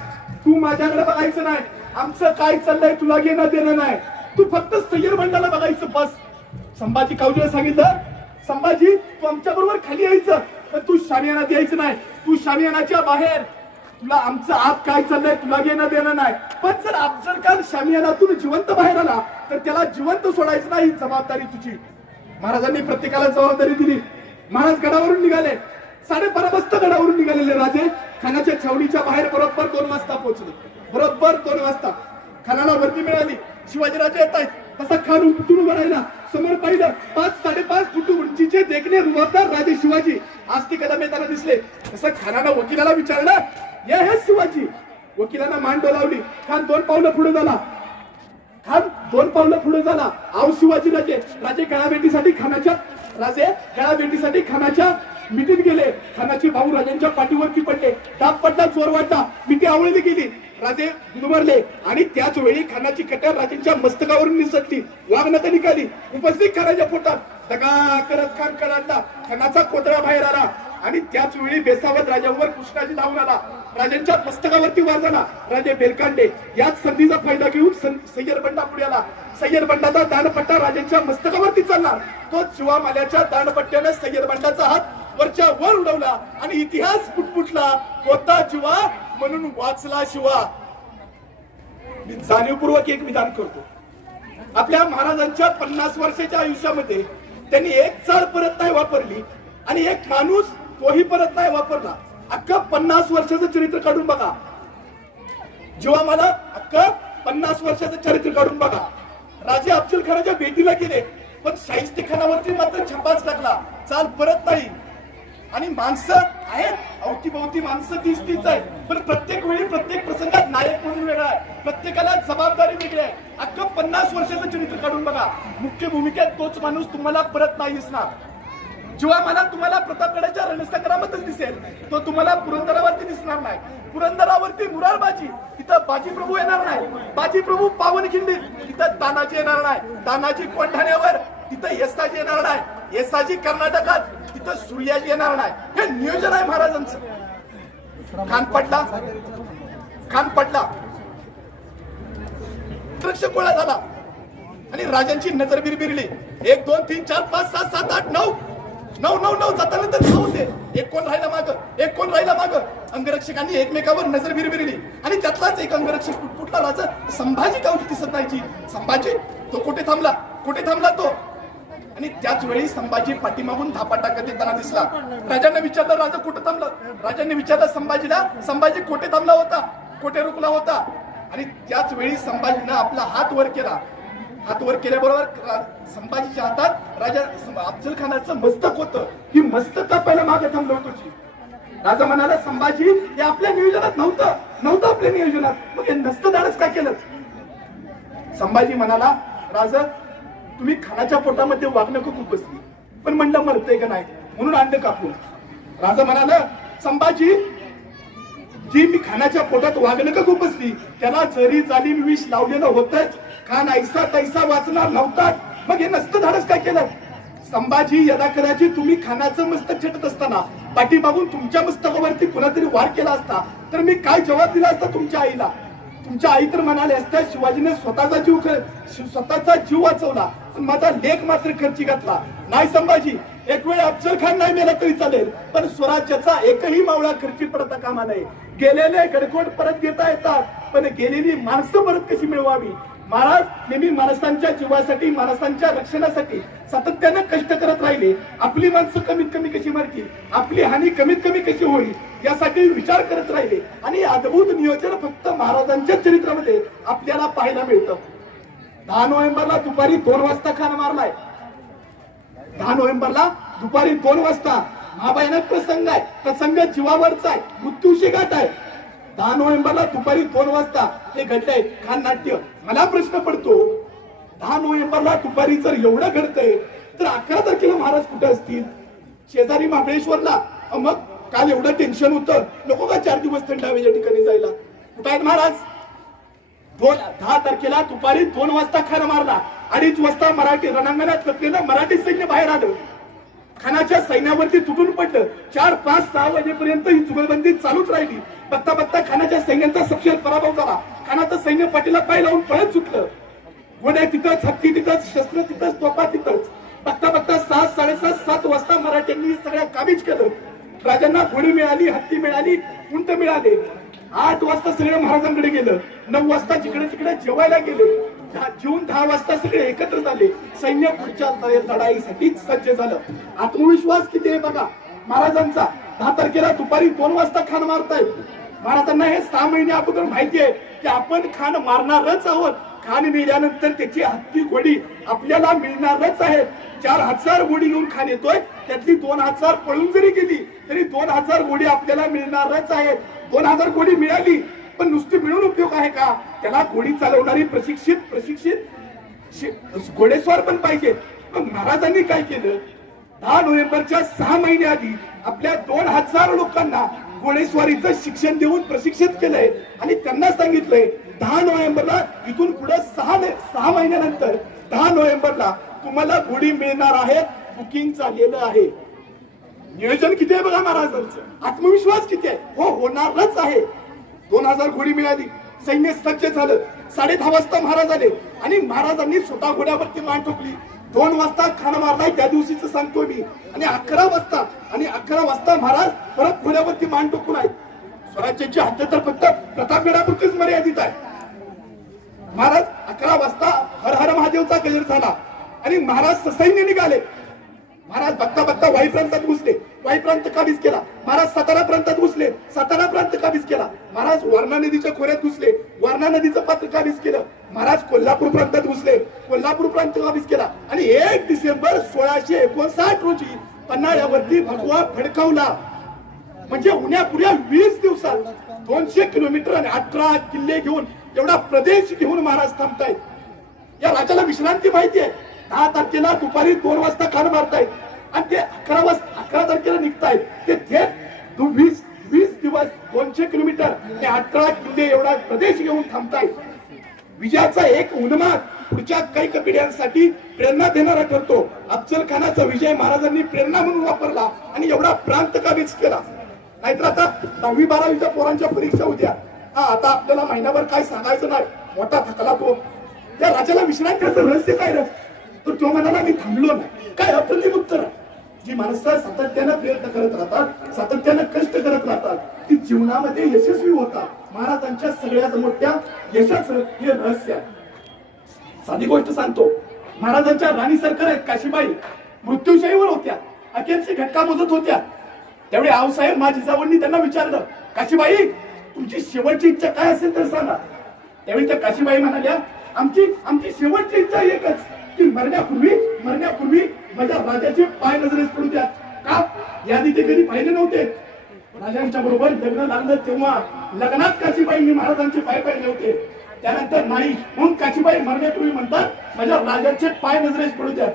तू माझ्याकडे बघायचं नाही. आमचं काय चाललंय तुला घेणं देणं नाही. तू फक्त सय्यर बंडाला बघायचं बस. संभाजी कावजीला सांगितलं, संभाजी तू आमच्या बरोबर खाली यायचं, पण तू शामियाना द्यायचं नाही. तू शामियानाच्या बाहेर. तुला आमचं आत काय चाललंय तुला घेणं देणं नाही. पण जर अफजल खान शामियानातून जिवंत बाहेर आला तर त्याला जिवंत सोडायचं नाही, जबाबदारी तुझी. महाराजांनी प्रत्येकाला जबाबदारी दिली. महाराज गडावरून निघाले. 12:30 वाजता गडावरून निघालेले राजे खानाच्या छावणीच्या बाहेर बरोबर 2 वाजता पोहोचले. बरोबर 2 वाजता खानाला वर्दी मिळाली. शिवाजीराजे येत आहेत. तसा खान उठून उभा राहिला. समोर पाहिलं 5-5.5 फूट उंचीचे देखणे रुबाबदार राजे शिवाजी आज ते कदम येताना दिसले. तसं खानानं वकिलाला विचारलं, हे शिवाजी. वकिलांना मान डोलावली. खान 2 पावलं पुढे झाला. खान 2 पावलं पुढे झाला. आव शिवाजी राजे. राजे गळाभेटीसाठी खानाच्या मिठीत गेले. खानाचे भाऊ राजांच्या पाठीवरती पडले. दाब पडला, जोर वाटला, मिठी आवळली गेली. राजे गुदमरले आणि त्याच वेळी खानाची कट्यार राजांच्या मस्तकावरून निसटली. वाघनखं निघाली. उपस्थित खानाच्या पोटात दगा करत खान कडाडला. खानाचा कोतरा बाहेर आला आणि त्याच वेळी बेसावत राजांवर कृष्णाजी धावून आला. राजांच्या मस्तकावरती वार झाला. राजे बेरकांडे. याच संधीचा फायदा घेऊन सय्यर बंडा पुढे आला. सय्यर बंडाचा दांडपट्टा राजांच्या मस्तकावरती चालला. तो शिवा माल्याच्या दांडपट्ट्याने सय्यर बंडाचा हात वरच्या वर उडवला आणि इतिहास फुटफुटला. होता जीवा म्हणून वाचला शिवा. मी जाणीवपूर्वक एक विधान करतो. आपल्या महाराजांच्या 50 वर्षाच्या आयुष्यामध्ये त्यांनी एक चाळ परत नाही वापरली आणि एक माणूस तोही परत नाही वापरला. अख्खा 50 वर्षाचं चरित्र काढून बघा. जेव्हा मला अख्खा 50 वर्षाचं चरित्र काढून बघा. राजे अफजल खानाच्या भेटीला गेले, पण शाहिस्ते खानावरती मात्र छपाच टाकला. चाल परत नाही. आणि माणसं आहेत, अवतीभोवती माणसं तीच आहे, पण प्रत्येक वेळी प्रत्येक प्रसंगात नायक म्हणून वेगळा आहे. प्रत्येकाला जबाबदारी वेगळी आहे. अख्खं 50 वर्षाचं चरित्र काढून बघा. मुख्य भूमिकेत तोच माणूस तुम्हाला परत नाही दिसणार. जेव्हा मला तुम्हाला प्रतापगडाच्या रणसंग्रामातच दिसेल, तो तुम्हाला पुरंदरावरती दिसणार नाही. पुरंदरावरती मुरारबाजी, तिथं बाजीप्रभू येणार नाही. बाजीप्रभू पावनखिंडीत, तिथं तानाजी येणार नाही. तानाजी कोंढाण्यावर, तिथं येसाजी येणार नाही. येसाजी कर्नाटकात, तिथं सूर्याजी येणार नाही. हे नियोजन आहे महाराजांचं. खान पडला, रक्षक गोळा झाला आणि राजांची नजर बिरबिरली. 1 2 3 4 5 6 7 8 9 जाताना तर 9 होते. एक कोण राहिला माग. अंगरक्षकांनी एकमेकावर नजर बिरबिरली आणि त्यातलाच एक अंगरक्षक फुटला. राजा संभाजी कावजी दिसत नाही. संभाजी तो कुठे थांबला तो. आणि त्याच वेळी संभाजी पाठीमागून धापा टाकत येताना दिसला. राजांना विचारलं, राजा कुठे थांबलं? राजांनी विचारलं संभाजीला, संभाजी कोठे थांबला होता, कोठे रुकला होता. आणि त्याच वेळी संभाजीनं आपला हात वर केला. हात वर केल्याबरोबर संभाजीच्या हातात राजा अफजल खानाचं मस्तक होतं. ही मस्तक कापायला मागे थांबलो होतो. राजा म्हणाला संभाजी हे आपल्या नियोजनात नव्हतं आपल्या नियोजनात, मग हे नसतं धाडस काय केलं? संभाजी म्हणाला राजा तुम्ही खानाच्या पोटामध्ये वाघनखं खूप बसली, पण म्हणलं मरतंय का नाही म्हणून अंड कापून. राजा म्हणाला संभाजी जी मी खानाच्या पोटात वाघनखं खूप बसली त्याला जरी जालीम विष लावलेलं होतच, खान ऐसा तैसा वाचणार नव्हताच, मग हे नसतं धाडस काय केलं? संभाजी यदा कदाचित तुम्ही खानाचं मस्तक छटत असताना पाठीमागून तुमच्या मस्तकावरती कुणातरी वार केला असता तर मी काय जबाब दिला असता तुमच्या आईला? तुमच्या आई तर म्हणाले असत्या शिवाजीने स्वतःचा जीव वाचवला पण माझा लेख मात्र खर्ची घातला. नाही संभाजी, एक वेळ अफजल खान नाही मेला तरी चालेल, पण स्वराज्याचा एकही मावळा खर्ची पडता कामा नये. गेलेले गडकोट परत घेता येतात, पण गेलेली माणसं परत कशी मिळवावी? महाराज नेहमी माणसांच्या जीवासाठी, माणसांच्या रक्षणासाठी सातत्यानं कष्ट करत राहिले. आपली माणसं कमीत कमी कशी मरतील, आपली हानी कमीत कमी कशी होईल यासाठी विचार करत राहिले. आणि अद्भुत नियोजन फक्त महाराजांच्या चरित्रामध्ये आपल्याला पाहायला मिळतं. 10 नोव्हेंबरला दुपारी 2 वाजता खान मारलाय. 10 नोव्हेंबरला दुपारी 2 वाजता हा भयानक प्रसंग आहे. प्रसंग जीवावरचा आहे, मृत्यूशी गाठ आहे. 10 नोव्हेंबरला दुपारी 2 वाजता हे घडलंय खान नाट्य. मला प्रश्न पडतो 10 नोव्हेंबरला दुपारी जर एवढं घडतंय तर 11 तारखेला महाराज कुठे असतील? शेजारी महाबळेश्वरला. मग काल एवढं टेन्शन होतं, नको का 4 दिवस थंड हवेच्या ठिकाणी जायला? कुठे आहेत महाराज? 10 तारखेला दुपारी 2 वाजता खान मारला. 2:30 वाजता मराठी रणांगणात लपलेलं मराठी सैन्य बाहेर आलं, खानाच्या सैन्यावरती तुटून पडलं. 4, 5, 6 वाजेपर्यंत ही जुगलबंदी चालूच राहिली. बघता बघता खानाच्या सैन्याचा सपशेल पराभव झाला. खानाचं सैन्य पाठीला पाय लावून पळत सुटलं. घोड्या तिथंच, हत्ती तिथंच, शस्त्र तिथंच, तोफा तिथंच. बघता बघता 7, 7:30, 7 वाजता मराठ्यांनी सगळ्या काबीज केलं. राजांना घोडी मिळाली, हत्ती मिळाली, उंट मिळाले. 8 वाजता सगळं महाराजांकडे गेलं. 9 वाजता जिकडे तिकडे जेवायला गेले. जून 10 वाजता सगळे एकत्र झाले. सैन्य पुढच्या लढाईसाठी सज्ज झालं. आत्मविश्वास किती आहे बघा महाराजांचा. 10 तारखेला दुपारी 2 वाजता खान मारतायत. महाराजांना हे 6 महिने अगोदर माहिती आहे की आपण खान मारणारच आहोत. खान मिळाल्यानंतर त्याची हत्ती घोडी आपल्याला मिळणारच आहे. 4000 घोडी घेऊन खान येतोय, त्यातली 2000 पळून जरी गेली तरी 2000 घोडी आपल्याला मिळणारच आहेत. 2000 घोडी मिळाली पण नुसती मिळून उपयोग आहे का? त्याला घोडी चालवणारी प्रशिक्षित घोडेस्वार पण पाहिजे. मग महाराजांनी काय केलं? 10 नोव्हेंबरच्या 6 महिने आधी आपल्या 2000 लोकांना घोडेस्वारीचं शिक्षण देऊन प्रशिक्षित केलंय आणि त्यांना सांगितलंय 10 नोव्हेंबरला इथून पुढे 6 महिन्यानंतर 10 नोव्हेंबरला तुम्हाला घोडी मिळणार आहे. बुकिंग चाललेलं आहे. नियोजन किती आहे बघा महाराजांचं. आत्मविश्वास किती आहे? हो, होणारच आहे. 2000 घोडी मिळाली, सैन्य सज्ज झालं. 10:30 वाजता महाराज आले आणि महाराजांनी स्वतः घोड्यावरती मान ठोकली. 2 वाजता खान मारलाय त्या दिवशीच सांगतोय मी. आणि 11 वाजता महाराज परत घोड्यावरती मान टोकून आहेत. स्वराज्याची हद्द तर फक्त प्रतापगडापुरतीच मर्यादित आहे. महाराज 11 वाजता हर हर महादेवचा गजर झाला आणि महाराज ससैन्य निघाले. महाराज बघता बघता वाई प्रांतात घुसले, वाई प्रांत काबीज केला. महाराज सातारा प्रांतात घुसले, सातारा प्रांत काबीज केला. महाराज वारणा नदीच्या खोऱ्यात घुसले, वारणा नदीचं पात्र काबीज केलं. महाराज कोल्हापूर प्रांतात घुसले, कोल्हापूर प्रांत काबीज केला. आणि 1 डिसेंबर 1659 रोजी पन्हाळ्यावरती भगवा फडकावला. म्हणजे उन्यापुऱ्या 20 दिवसात 200 किलोमीटर आणि 18 किल्ले घेऊन एवढा प्रदेश घेऊन महाराज थांबतायत. या राजाला विश्रांती माहिती आहे. 10 तारखेला दुपारी 2 वाजता खान मारतायत आणि ते 11 तारखेला निघतायत. ते थेट 20 दिवस 200 किलोमीटर आणि 18 किल्ले एवढा प्रदेश घेऊन थांबतायत. विजयाचा एक उन्माद पुढच्या काही पिढ्यांसाठी प्रेरणा देणारा ठरतो. अफजल खानाचा विजय महाराजांनी प्रेरणा म्हणून वापरला आणि एवढा प्रांत काबीज केला. नाहीतर आता 10वी 12वीच्या पोरांच्या परीक्षा होत्या. आता आपल्याला महिनाभर काय सांगायचं नाही, मोठा थकला तो. त्या राजाला विश्रांतीचं रहस्य काय रे? तर तो म्हणाला मी थांबलो नाही. काय अप्रतिम उत्तर आहे. जी माणसं सातत्यानं प्रयत्न करत राहतात, सातत्यानं कष्ट करत राहतात, ती जीवनामध्ये यशस्वी होतात. महाराजांच्या सगळ्यात मोठ्या यशाचं हे रहस्य आहे. साधी गोष्ट सांगतो. महाराजांच्या राणी सरकार आहेत काशीबाई मृत्यूशयीवर होत्या, अखेरची घटका मोजत होत्या. त्यावेळी आऊसाहेब माझीजावांनी त्यांना विचारलं, काशीबाई तुमची शेवटची इच्छा काय असेल तर सांगा. त्यावेळी त्या काशीबाई म्हणाल्या, आमची शेवटची इच्छा एकच की मरण्यापूर्वी माझ्या राजाचे पाय नजरेस पडू द्या. का? यादी ते कधी पाहिले नव्हते. राजांच्या बरोबर लग्न लागलं तेव्हा लग्नात काशीबाईंनी महाराजांचे पाय पाहिले होते. त्यानंतर नाही म्हणून काशीबाई मरण्यापूर्वी म्हणतात माझ्या राजाचे पाय नजरेस पडू द्या.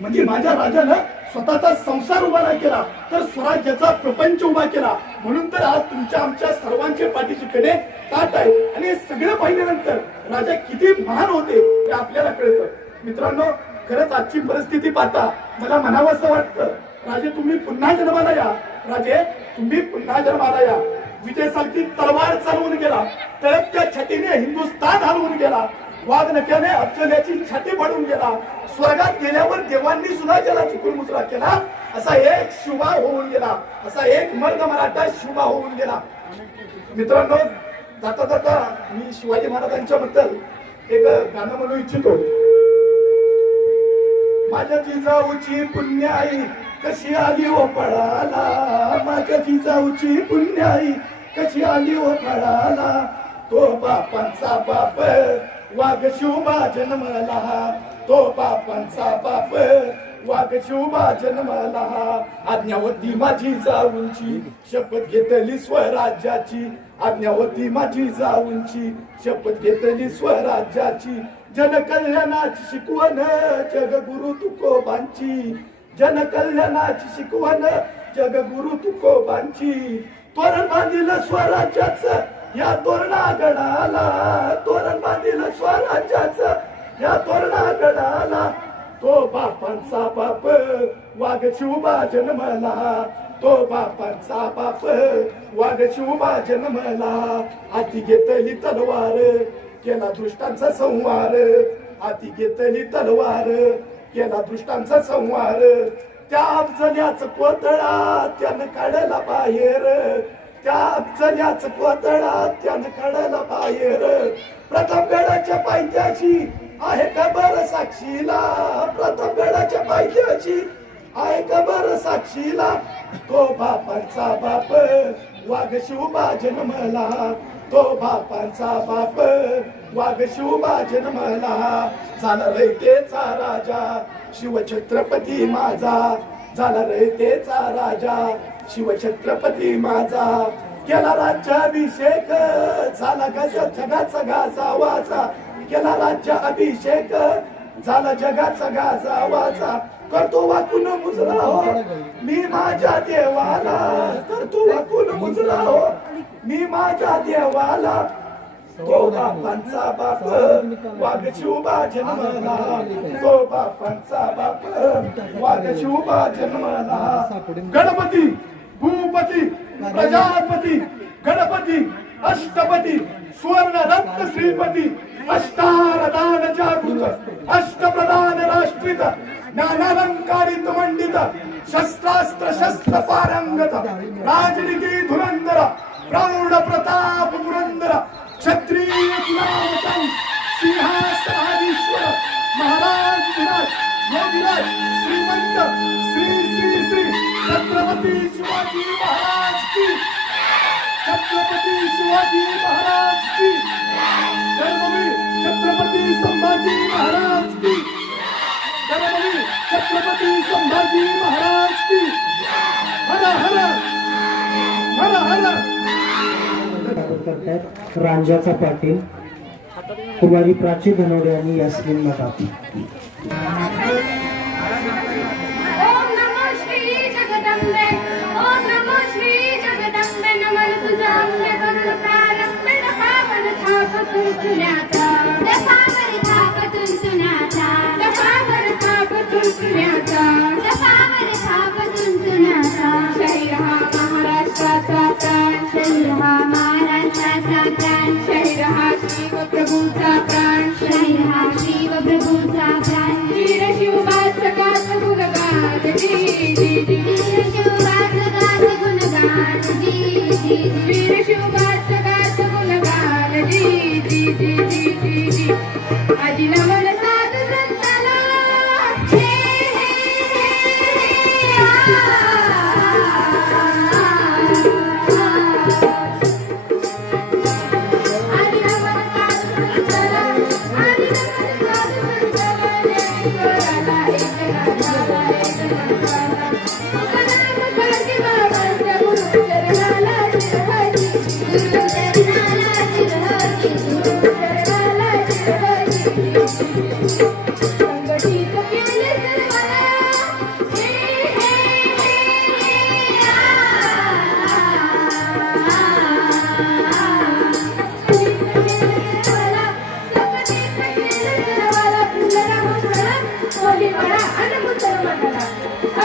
म्हणजे माझ्या राजानं स्वतःचा संसार उभा नाही केला तर स्वराज्याचा प्रपंच उभा केला. म्हणून तर आज तुमच्या आमच्या सर्वांचे पाठीची कडे ताट आहे. आणि हे सगळं पाहिल्यानंतर राजा किती महान होते हे आपल्याला कळतं. मित्रांनो, खरंच आजची परिस्थिती पाहता मला म्हणावंसं वाटतं, राजे तुम्ही पुन्हा जन्माला या. राजे तुम्ही पुन्हा जन्माला या. विजयसारखी तलवार चालवून गेला, तळपत्या छातीने हिंदुस्थान हलवून गेला, वाघनक्याने अफजल्याची छाती फाडून गेला, स्वर्गात गेल्यावर देवांनी सुद्धा ज्याला चुकूनमुचरा केला असा एक शिवा होऊन गेला, असा एक मर्द मराठा शिवा होऊन गेला. मित्रांनो, जाता जाता मी शिवाजी महाराजांच्या बद्दल एक गाणं म्हणू इच्छितो. माझ्या जिजाऊची पुण्याई कशी आली ओ पळाला, माझ्या जिजाऊची पुण्याई कशी आली ओ पळाला, तो बापांचा बाप वाघ शिवबा जन्मला, तो बापांचा बाप वाघ शिवबा जन्मला. आज्ञावती माझी जाऊंची शपथ घेतली स्वराज्याची, आज्ञावती माझी जाऊंची शपथ घेतली स्वराज्याची. जनकल्याणाची शिकवण जगगुरु तुकोबांची, जनकल्याणाची शिकवण जगगुरु तुकोबांची. तोरण बांधिलं स्वराज्याचं या तोरणागडाला, तोरण बांधिलं स्वराज्याचं या तोरणागडाला, तो बापांचा बाप वाघ शिवबा जन्मला, तो बापांचा बाप वाघ शिवबा जन्मला. हाती घेतली तलवार केला दृष्टांचा संहार, हाती घेतली तलवार केला दृष्टांचा संहार. त्या अफजल्याच कोतळा त्यानं काढला बाहेर, त्या अफजल्याच कोतळा त्यानं काढला बाहेर. प्रतापगडाच्या पायथ्याची आहे खबर साक्षीला, प्रतापगडाच्या पायथ्याची आहे खबर साक्षीला, तो बापांचा बाप वाघ शिवबा जन्मला, तो बापांचा बाप वाघ शिवबा जन्मला. झाला रयतेचा राजा शिवछत्रपती माझा, झाला रयतेचा राजा शिवछत्रपती माझा. केला राज्याभिषेक झाला जगाचा गाजावाचा, केला राज्याभिषेक झाला जगाचा गाजावाचा. करतो वाकून मुजरा हो मी माझ्या देवाला, करतो वाकून मुजरा हो मी माझ्या देवाला, तो बापांचा बाप वाघ शिवबा जन्मला, तो बापांचा बाप वाघ शिवबा जन्मला. गणपती भूपती प्रजापती गणपती अष्टपती स्वर्ण रत्न श्रीपती, अष्टारदान जागृत अष्टप्रधान राष्ट्रित, ज्ञानालंकारित मंडित, शस्त्रास्त्र शस्त्र पारंगत, राजनीती धुरंधर, प्रौढ प्रताप पुरंदर, क्षत्रिय कुलावतंस, सिंहासनाधीश्वर, महाराज विराट योगिराज श्रीमंत श्री श्री श्री छत्रपती शिवाजी महाराज की, छत्रपती शिवाजी महाराज की, जन्मभूमी छत्रपती संभाजी महाराज की, जन्मभूमी छत्रपती संभाजी महाराज की. हर हर हर हर. करतायत रांजाचा पाटील, कुमारी प्राची धनवडे आणि यास्मिन मटाप. ओम नमो श्री जगदंबे, ओम नमो श्री जगदंबे. नमन तुझा अंबे करुण प्रारंभे, दफावर थाप तुंतुण्याचा, दफावर थाप तुंतुण्याचा, दफावर थाप तुंतुण्याचा, दफावर थाप तुंतुण्याचा. शरीर हा महाराष्ट्राचा प्राण, शरीर हा महाराष्ट्राचा प्राण, शरीर हा शिवप्रभूचा प्राण, शरीर हा शिवप्रभूचा प्राण. वीर शिवबाच गात गुणगान जी जी जी, वीर शिवबाच गात गुणगान जी जी जी, वीर शिवबाच गात गुणगान जी जी जी जी जी जी. आजी नमन साधू संताला, हे हे हे आजी नमन साधू संताला, आजी नमन साधू संताला. ईश्वराला एक राजा एक राजा, मुकनाम पाठी बाबांच्या गुरुचरणी.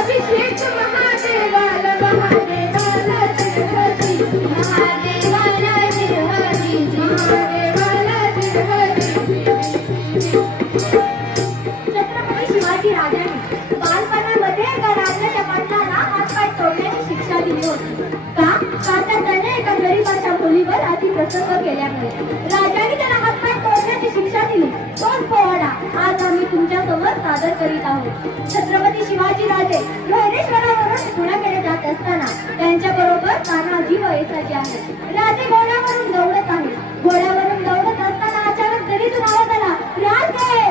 अभिषेक महादेवाला महादेवाला जिरहरी महादेवाला जिरहरी महादेवाला जिरहरी छत्रपती शिवाजी राजांनी बालपणामध्ये एका राजाच्या पाटलाला हातपाय तोडण्याची शिक्षा दिली होती का त्याने एका गरीबाच्या मुलीवर अतिप्रसंग केल्यामुळे राजाने त्याला हातपाय तोडण्याची शिक्षा दिली तोच पोवाडा आज आम्ही तुमच्या समोर सादर करीत आहोत छत्रपती शिवाजी राजे भैरेश्वरावरून पुण्याकडे जात असताना त्यांच्या बरोबर तानाजी व येसाजी आहेत राजे घोड्यावरून दौडत आहेत घोड्यावरून दौडत असताना अचानक दरीतून आवाज आला राजे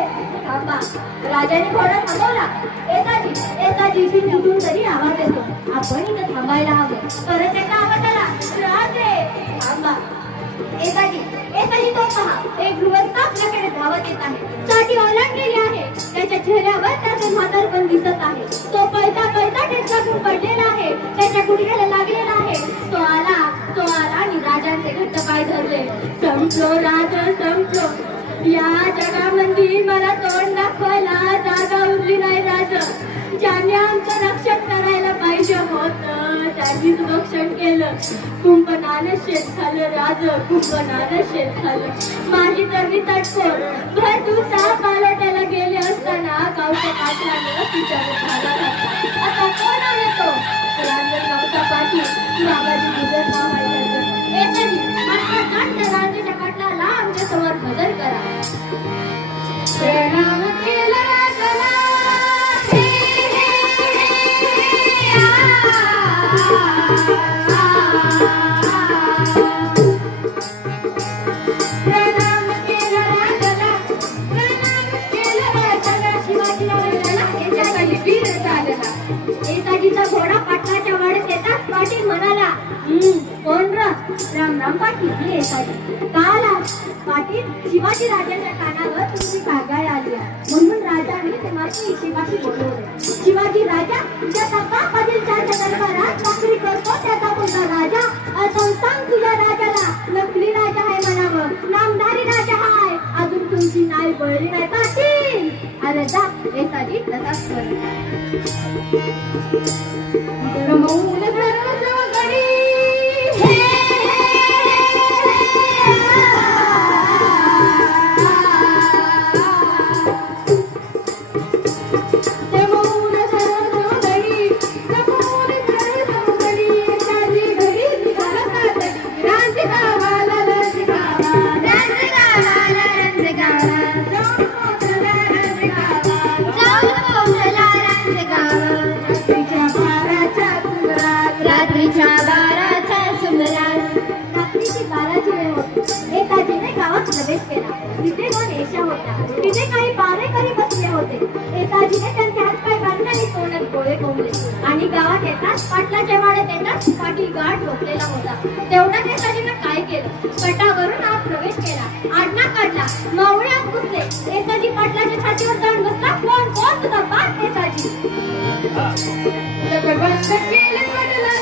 थांबा राजाने घोडा थांबवला येसाजी कुठून तरी आवाज येतो आपण इथं थांबायला हवं परत एकदा आवाज आला राजे थांबा येसाजी तो पहा एक गृहस्थ आपल्याकडे धावत येत आहे साठी ओलांडलेली आहे त्याच्या चेहऱ्यावर त्याचं म्हातारपण दिसत आहे तो पळता पळता टेचकातून पडलेला आहे त्याच्या गुडघ्याला लागलेला आहे तो आला आणि राजांचे घट्ट पाय धरले संपलो राज संपलो या जगामध्ये मला तोंड दाखवायला जागा उरली नाही राज ज्याने आमचं रक्षण करायला पाहिजे होतं त्यांनीच रक्षण केलं कुंपणानं शेत खाल्लं राज कुंपणानं शेत खाल्लं माझी तर मी तटकोर भर दिवसा पालट्याला गेले असताना गावच्या पाटलानं तिच्यावर झाला घातला आता कोण आले तो रांजण गावचा पाटील बाबाजी गुजर नाव आहे रांजेच्या पाटलाला आमच्या समोर हजर करा प्रणाम केला राजाला प्रणाम केला राजाला शिवाजी राजाला याच्याखाली वीर चालला येसाजीचा घोडा पाटलाच्या वाड्यात येताच पाटील म्हणाला कोण राम राम पाटील हे येसाजी का आला पाटील शिवाजी राजाच्या कानावर तुमची कागाळ आली म्हणून राजाने तुम्हाला शिवाशी बोलवलं शिवाजी राजा ज्याचा बाप आदिलशाच्या दरबारात नोकरी करतो त्याचा मुलगा राजा असं सांग तुझ्या राजाला नकली राजा आहे म्हणावं नामधारी राजा हाय अजून तुमची नाय बळली नाही पाटील अरे जा येसाजी तसाच कर रमवून धरलं गडी प्रवेश केला तिथे दोन येशा होत्या तिथे काही पारेकरी बसले होते येसाजीने त्यांचे हातपाय बांधले आणि तोंडात गोळे कोंबले आणि गावात येताच पाटलाच्या वाड्यात येताच पाटील गाठ झोपलेला होता तेवढ्यात येसाजीनं काय केलं कटावरून आत प्रवेश केला आडना काढला मावळे आत घुसले येसाजी पाटलाच्या छातीवर जाऊन बसला कोण कोण तुझा बाप येसाजी बंद केलं पडला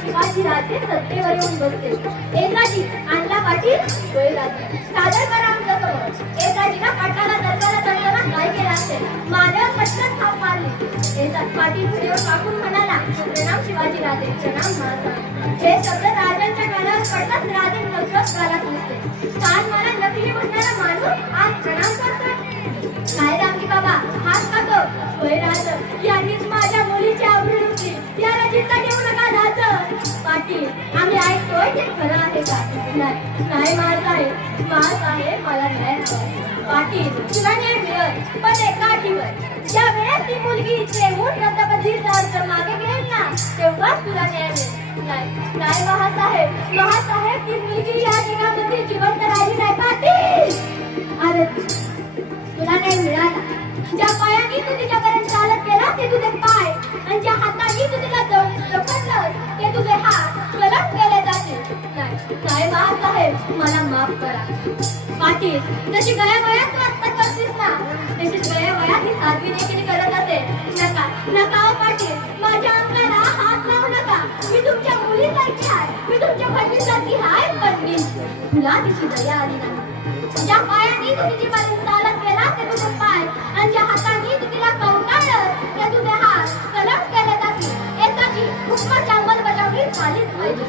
शिवाजी राजे सत्तेवर येऊन बसले येसाजी आणला पाटील सादर करा आमच्या समोर येसाजीला पाटलाला दरबारात आणताना काय केलं असेल माझ्यावर पटकन थाप मारली पाटील पुढेवर काकून म्हणाला प्रणाम शिवाजी राजे प्रणाम महाराज हे शब्द राजांच्या कानावर पडताच राजे नकळत गालात दिसते काल मला नकली म्हणणारा माणूस आज प्रणाम करतोय काय रामजी बाबा हात काढतो होय राज यांनीच माझ्या मुलीची आबरू लुटली याला चिंता घेऊ नका राज पाटील आम्ही ऐकतोय ते खरं आहे का नाही मास आहे मला न्याय हवा पाटील तुला न्याय मिळेल पण एका अटीवर ज्या वेळेस ती मुलगी येऊन रथबंदीचा अर्ज मागे घेईल ना तेव्हाच तुला न्याय मिळेल. नाही महासाहेब ती मुलगी या जगामध्ये जिवंत राहिली नाही. पाटील अरे तुला न्याय मिळाला. ज्या पायाने तू तिच्यापर्यंत चालत गेला ते तुझे पाय आणि ज्या हाताने तू तिला जपलं ते तुझे हात कलम केले जातील. नाही महासाहेब मला माफ करा. पाटील जशी गया वयात तू आत्ता करतीस ना तशीच गया वयात ही साध्वी देखील करत असेल. नका हो पाटील, माझ्या अंगाला हात लावू नका. मी तुमच्या मुलीसारखी आहे, मी तुमच्या बहिणीसारखी आहे. पण तुला तिची दया आली नाही. ज्या पायाने तू तिची पर्यंत चालत गेला ते तुझे पाय आणि ज्या हाताने तू तिला कवटाळलं ते तुझे हात कलम केले जातील. एकाची हुकमाची अंमलबजावणी झालीच पाहिजे.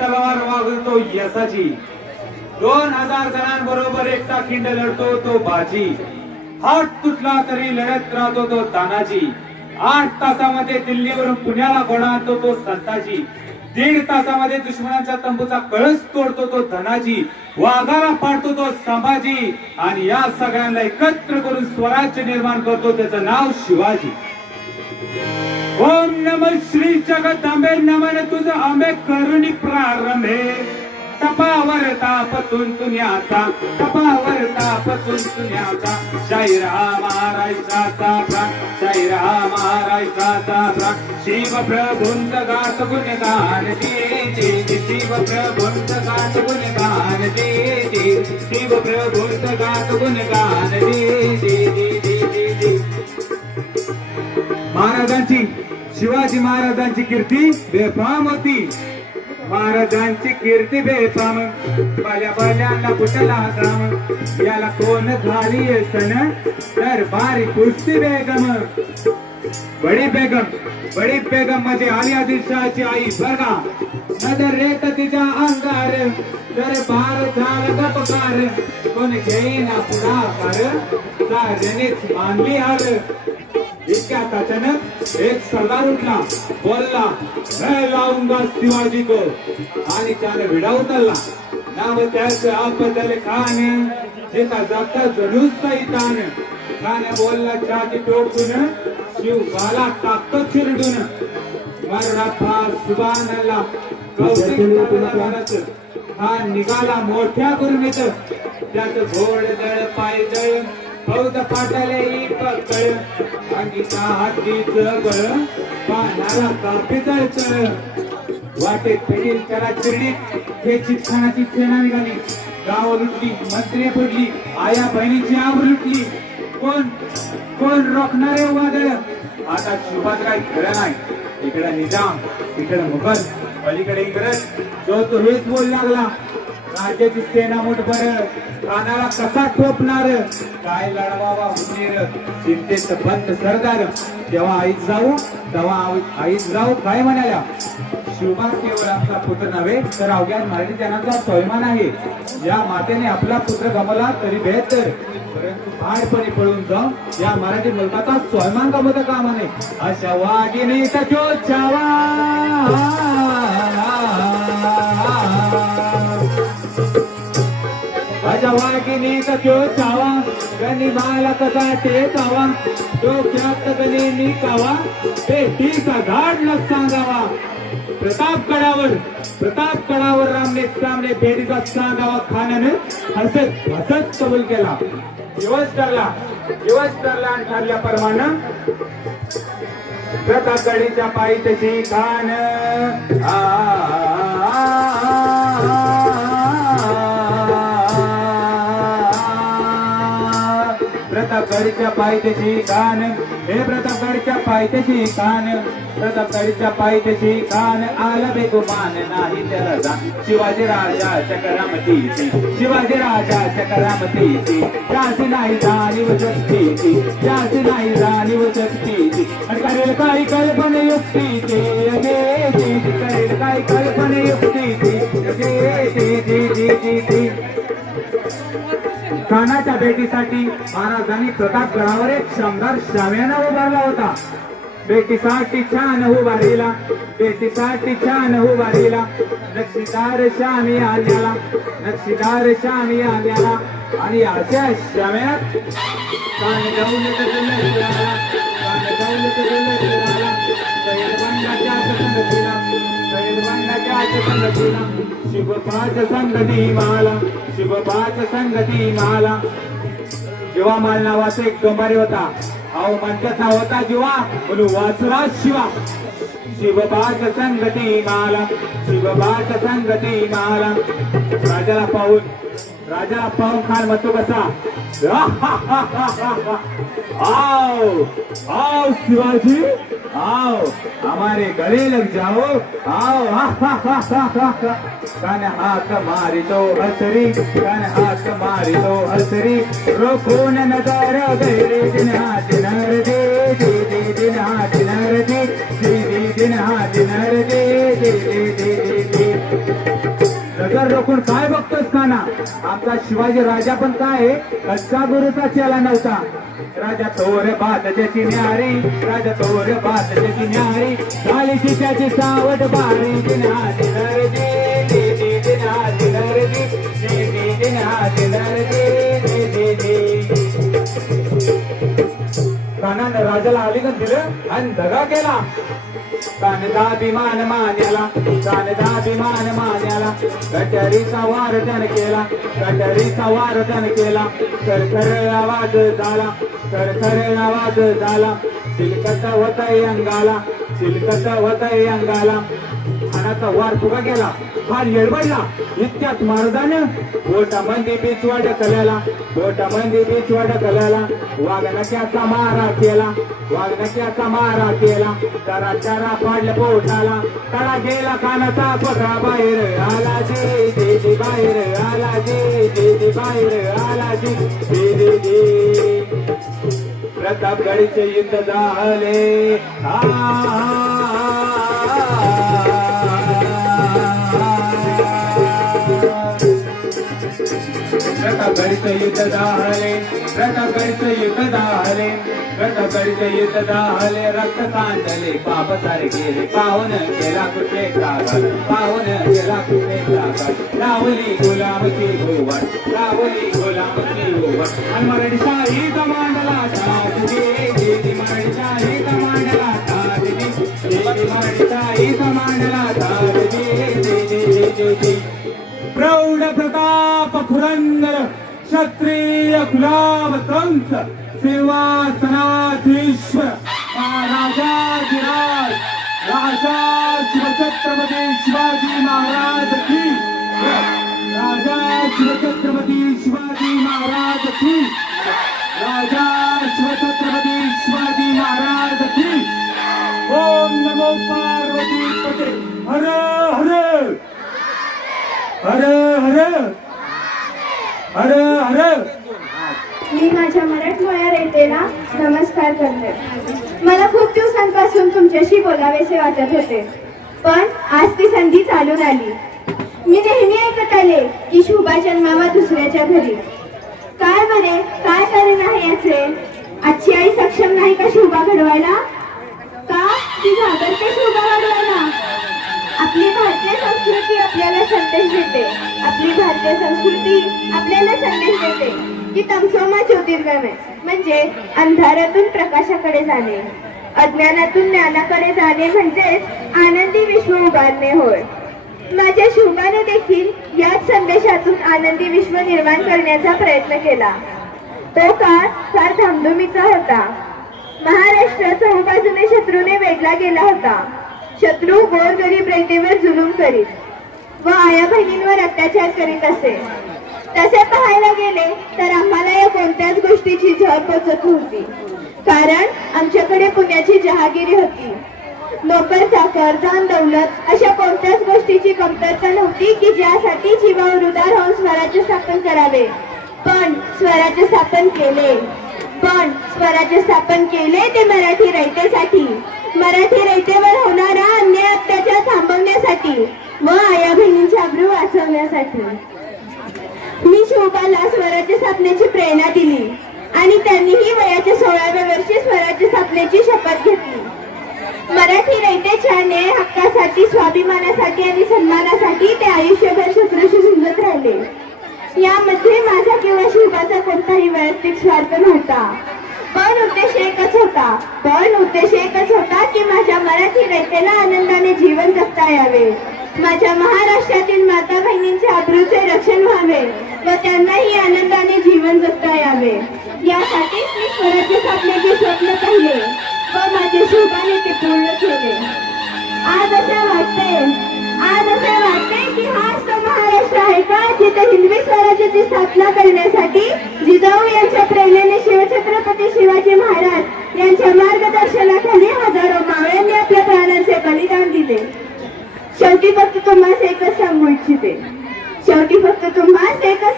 तलवार वागवतो यशाची. 2000 जणांबरोबर एकटा खिंड लढतो तो बाजी. हात तुटला तरी लढत राहतो तो तानाजी. 8 तासामध्ये दिल्लीवरून पुण्याला घोडा आणतो तो संताजी. 1.5 तासामध्ये दुश्मनाच्या तंबूचा कळस तोडतो तो धनाजी. वाघाला पाडतो तो संभाजी. आणि या सगळ्यांना एकत्र करून स्वराज्य निर्माण करतो त्याचं नाव शिवाजी. ओम नम श्री जगदंबे नमन तुझ आंबे करुणी प्रारंभे. तपावर तापतून तुन्याचा तपावर तापतून तुन्याचा. जय राम महाराजाचा प्राण जय राम महाराजाचा प्राण. शिव प्रभुंत गात गुणगान दे शिव प्रभुंत गात गुणगान दे शिव प्रभुंत गात गुणगान दे. महाराजांची शिवाजी महाराजांची कीर्ती बेफाम होती. महाराजांची कीर्ती बेफाम. बाल्या बाल्यांना कुठला काम. याला कोण झाली सण तर बारी कुस्ती बेगम. बडी बेगम म्हणजे आली आदिलशाहची आई बघा. नजर रेत तिच्या अंगार तर बार झाला गपकार. कोण घेईना पुढाकार साजनेच मानली हार. इतक्यात अचानक एक सरदार उठला बोलला मैं लाऊंगा शिवाजी को. आणि त्याला विडा उचलला. नाव त्याचं अफजल खान. जिता जाता जणूच सैतान. खान बोलला छाती टोकून शिवबाला टाकतो चिरडून. मरणाफा सुभानला कौतिक. हा निघाला मोठ्या गुरमीत. त्याचं घोड दळ पाय दळ फौज पाटाले पकड. अंगीच्या हातीच गळ पानाला कापी चळचळ. वाटेत पेटील त्याला चिरडीत हे चितखानाची सेना निघाली. गाव लुटली मंत्री फुटली आया बहिणीची आब लुटली. कोण रोखणारे वादळ. आता शिवात काही खरं नाही. इकडे निजाम इकडे मुघल पलीकडे इंग्रज. जो तो हेच बोल लागला राज्याची सेना मुठभर कानाला कसा ठोपणार काय लढवावा हुनीर चिंतेच बंद सरदार जेव्हा आईच जाऊ तेव्हा आईच जाऊ काय म्हणाल्या शिवबा केवळ आपला पुत्र नव्हे तर अवघ्या मराठी जनाचा स्वाभिमान आहे. या मातेने आपला पुत्र गमावला तरी बेहतर परंतु बाहेरपणे पळून जाऊन या मराठी मुलकाचा स्वाभिमान गमवता कामा नये. अशा वाघिणीचा चोचावा अशा वाघिणीचा चोचावा गणी माला कसा टेचावा डोक्यात गणी निकावा पेटीचा झाडला सांगावा. प्रतापगडावर रामने सामने बेडीचा सांगावा खाण्याने हसत हसत कबूल केला. दिवस ठरला आणि ठरल्याप्रमाणे प्रतापगडीच्या पायी तशी खान प्रतापगडीच्या पायथ्याशी कान हे प्रतापगडच्या पायथ्याशी कान प्रतापगडीच्या पायथ्याशी कान आला बेगुमान नाही त्याला जा शिवाजी राजाच्या करामतीची शिवाजी राजाच्या करामतीची त्याची नाही जाणीव शक्तीची त्याची नाही जाणीव शक्तीची आणि करेल काही कल्पना युक्तीची करेल काही कल्पना युक्तीची कानाच्या भेटीसाठी महाराजांनी प्रतापगडावर एक शानदार शामियाना उभारला होता. भेटीसाठी छान उभारीला भेटीसाठी छान उभारीला नक्षीदार शामी आल्याला नक्षीदार शामी आल्याला आणि अशा शाम्यात कान दौलत दुलत शिवपाच संगती माला जीवा माल नावाचा एक डोंबारी होता. अहो म्हणतात होता जीवा म्हणून वाचला शिवा शिवपाच संगती माला राजाला पाहून खान म्हणतो कसा आओ शिवाजी आओ हमारे गले लग जाओ आओ कान हाथ मारी तो हसरी रोको न नजर गए दिन हाथ नर दे दिन हाथ नर दे दिन हाथ नर दे नजर रोखून काय बघतोस काना आमचा शिवाजी राजा पण काय कच्चा गुरुचा चेला नव्हता. राजा तोर बात त्याची न्यारी राजा तोर बात त्याची न्यारी झालीची त्याची सावट बारी दिन हात नर दे दिन हात नर दे दिन हात नर दे कानानं राजाला आलिंगन दिलं आणि दगा केला. कानदाभिमान मान्याला कटरीचा वार त्याने केला करकर आवाज झाला चिलकत होतय अंगाला खानाचा वार फुगा गेला. फार येडबडला इतक्यात महाराजानं बोटामध्ये बिचवाड कल्याला वाघनक्याचा मारा केला चरा पाडल्या पोटाला तडा गेला कानाचा पकडा बाहेर आला दे बाहेर आला दे बाहेर आला दे प्रतापगडीचे युद्ध झाले प्रतापगडीचे युद्ध झाले रक्त सांडले पाप सारे गेले पाहून गेला कुठे लावली गुलामची गोवट आणि मराठी शाही कमांडला मराठी शाही कमांडला प्रौढ प्रताप पुरंदर क्षत्रिय कुलावतंस सिंहासनाधीश्वर राजाधिराज राजा शिवछत्रपती शिवाजी महाराज की राजा शिवछत्रपती शिवाजी महाराज की राजा शिवछत्रपती शिवाजी महाराज की ओम नमो पार्वती पते हर हर हर हर हर हर. मी माझ्या मराठमोळ्या रेतेला नमस्कार करते. मला खूप दिवसांपासून तुमच्याशी बोलावेसे वाटत होते, पण आज ती संधी चालून आली. मी नेहमी ऐकत आले की शुभा जन्मावा दुसऱ्याच्या घरी. काय म्हणे, काय कारण आहे याचे? आजची आई सक्षम नाही का शुभा घडवायला? का ती घाबरते शुभा घडवायला? आपली भारतीय संस्कृती आपल्याला संदेश देते. आपली भारतीय संस्कृती आपल्याला संदेश देते की तमसोमा ज्योतिर्गमय म्हणजे अंधारातून प्रकाशाकडे जाणे, अज्ञानातून ज्ञानाकडे जाणे म्हणजेच आनंदी विश्व उभारणे होय. माझ्या शुभाने देखील याच संदेशातून आनंदी विश्व निर्माण करण्याचा प्रयत्न केला. तो काळ फार धामधुमीचा होता. महाराष्ट्र चहूबाजूने शत्रूने वेढला गेला होता. शत्रू गोरगरीब रयतेवर जुलूम करीत व आया बहिणींवर अत्याचार करीत असे. तसे पाहायला गेले तर आम्हाला या कोणत्याच गोष्टीची झळ पोचत नव्हती, कारण आमच्याकडे पुण्याची जहागिरी होती. नोकर चाकर दान दौलत अशा कोणत्याच गोष्टीची कमतरता नव्हती की ज्यासाठी जीवावर उदार होऊन स्वराज्य स्थापन करावे. पण स्वराज्य स्थापन केले ते मराठी रयतेसाठी, मराठी रयतेवर होणारा अन्याय अत्याचार थांबवण्यासाठी व आया बहिणींची अब्रू वाचवण्यासाठी. मी शोभाला स्वराज्य स्थापनेची प्रेरणा दिली आणि त्यांनीही वयाच्या 16व्या वर्षी स्वराज्य स्थापनेची शपथ घेतली. मराठी रयतेच्या न्याय हक्कासाठी, स्वाभिमानासाठी आणि सन्मानासाठी ते आयुष्यभर शत्रूशी झुंजत राहिले. यामध्ये माझा किंवा शिवबाचा कोणताही वैयक्तिक स्वार्थ नव्हता, पण उद्देश एकच होता की माझ्या मराठी रयतेला आनंदाने जीवन जगता यावे, माझ्या महाराष्ट्रातील माता बहिणींच्या अब्रूचे रक्षण व्हावे व त्यांनाही आनंदाने जीवन जगता यावे. यासाठीच मी स्वराज्य स्थापनेचे स्वप्न पाहिले व माझे शुभाने ते पूर्ण केले. आज असे वाटते की हाच तो महाराष्ट्र आहे का जिथे हिंदवी स्वराज्याची स्थापना करण्यासाठी जिजाऊ यांच्या प्रेरणेने शिवछत्रपती शिवाजी महाराज यांच्या मार्गदर्शनाखाली हजारो मावळ्यांनी आपल्या प्राणांचे बलिदान दिले. शेवटी फक्त तुम्हाला एकच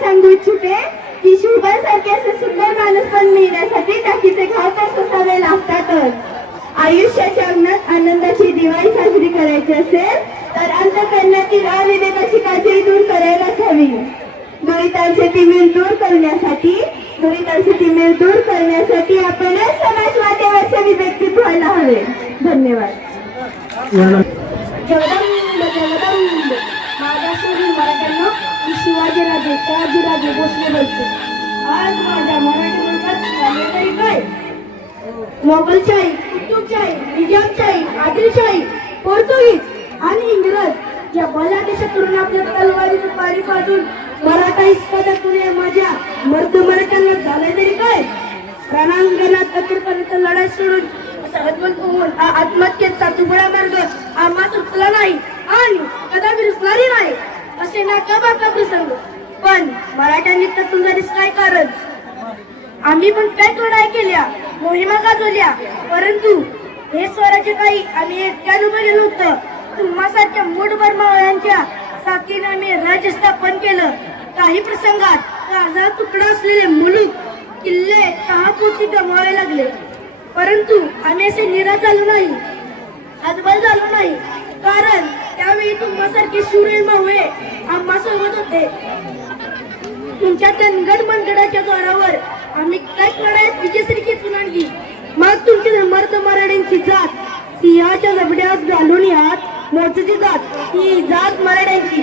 सांगू इच्छिते की शुभासारखे असे सुंदर माणूस पण मिळण्यासाठी टाकीचे घाव तर सोसावे लागतातच. आयुष्याच्या अंगणात आनंदाची दिवाळी साजरी करायची असेल तर अंतःकरणातील अविवेकाची काळजी दूर करायलाच हवी. दुरितांचे तिमिर दूर करण्यासाठी आपणच समाजवाद्यावरचे विवेक व्हायला हवे. धन्यवाद. जगदंब माझा शरीर मराठ्यांना मी शहाजीराजे भोसले बोलतो. आज माझ्या मराठी मुलगात झाले तरी काय? मोगलशाही, कुतुबशाही, निजामशाही, आदिलशाही, पोर्तुगीज आणि इंग्रज या बलाढ्य शत्रूंना आपल्या तलवारीचं पाणी पाजून मराठा इस्पादातून माझ्या मर्द मराठ्यांना झाले तरी काय? रणांगणात अखेरपर्यंत लढाई सोडून आत्महत्येचा दुबळा मार्ग आम्हा सुचला नाही आणि कदापि रुचणारही नाही असे नाकाबाका प्रसंग. पण मराठ्यांनी त्यातून जरीच काय कारण? आम्ही पण काय लढाई केल्या, मोहिमा गाजवल्या, परंतु हे स्वराज्य काही आम्ही एकट्यानं उभं नव्हतं. तुम्हासारख्या मूठभर मावळ्यांच्या साथीने आम्ही राज्य स्थापन केलं. काही प्रसंगात काळजाचा तुकडा असलेले मुलूक, किल्ले तहापोटी गमवावे लागले, परंतु आम्ही असे निराश झालो नाही, हतबल झालो नाही, कारण त्यावेळी तुम्हासारखे शूर मावळे आम्हा सोबत होते. तुमच्या तनगड मनगडाच्या जोरावर आम्ही काय लढाईत विजयश्री खेचून आणली. मग तुमची समर्थ मराठ्यांची जात सिंहाच्या जबड्यात घालून यात मोर्चाची जात ही जात मराठ्यांची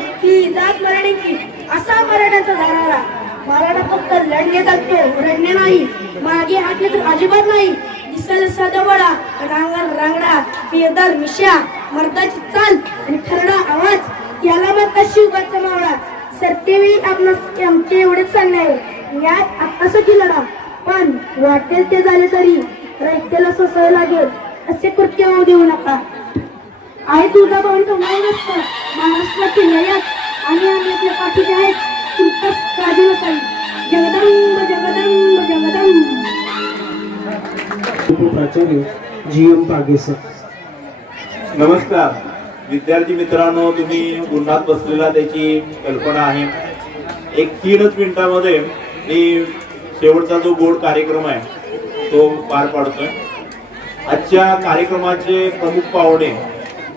असा मराठ्यांचा धारारा. मराठा फक्त लढणे जातो, रडणे नाही, मागे हाटले तर अजिबात नाही. दिसायला साधा बळा, रांगण रांगडा, पेरदार मिशा, मर्दाची चाल आणि खरडा आवाज याला म्हणतात शिवबाचा मावळा. सत्तेवेळी आपणास आमचे एवढेच सांगणे आहे, यात आत्तासाठी लढा, पण वाटेल ते झाले तरी रयतेला सोसावे लागेल असे कृत्य होऊ देऊ नका. आई तुझा भाऊ तुम्हाला नसतं महाराष्ट्रातील लयात आणि आम्ही आपल्या पाठीचे आहेत. तुमचाच काळजी नसावी. जगदंब जगदंब जगदंब. उपप्राचार्य जी.एम. पागे सर. नमस्कार. विद्यार्थी मित्रांनो, तुम्ही उन्हात बसलेला त्याची कल्पना आहे. एक 3च मिनिटामध्ये मी शेवटचा जो गोड कार्यक्रम आहे तो पार पाडतोय. आजच्या कार्यक्रमाचे प्रमुख पाहुणे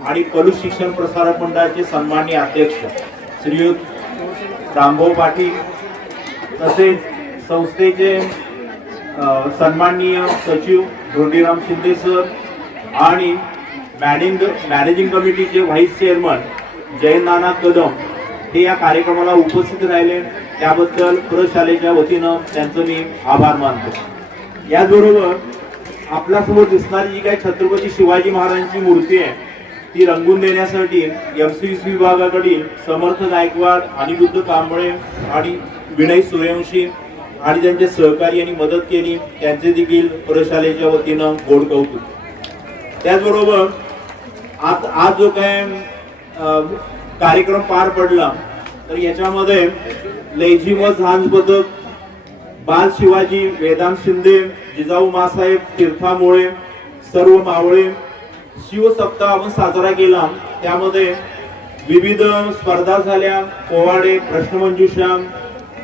आणि कलुष शिक्षण प्रसारक मंडळाचे सन्माननीय अध्यक्ष श्रीयुत रामभाऊ पाटील, तसेच संस्थेचे सन्माननीय सचिव धोंडीराम शिंदे सर आणि मॅनेजिंग कमिटीचे व्हाईस चेअरमन जयनाना कदम हे या कार्यक्रमाला उपस्थित राहिले. त्याबद्दल प्रशालेच्या वतीनं त्यांचं मी आभार मानतो. याचबरोबर आपल्यासमोर दिसणारी जी काही छत्रपती शिवाजी महाराजांची मूर्ती आहे ती रंगवून देण्यासाठी MCVC विभागाकडील समर्थ गायकवाड, अनिरुद्ध कांबळे आणि विनय सूर्यवंशी आणि त्यांचे सहकारी यांनी मदत केली, त्यांचे देखील प्रशालेच्या वतीनं गोड कौतुक. त्याचबरोबर आज जो काय कार्यक्रम पार पडला तर याच्यामध्ये लेझिम व झांज पथक, बाल शिवाजी, वेदांत शिंदे, जिजाऊ मासाहेब, तीर्था मोळे, सर्व मावळे शिवसप्ताह आपण साजरा केला. त्यामध्ये विविध स्पर्धा झाल्या, पोवाडे, प्रश्नमंजुषा,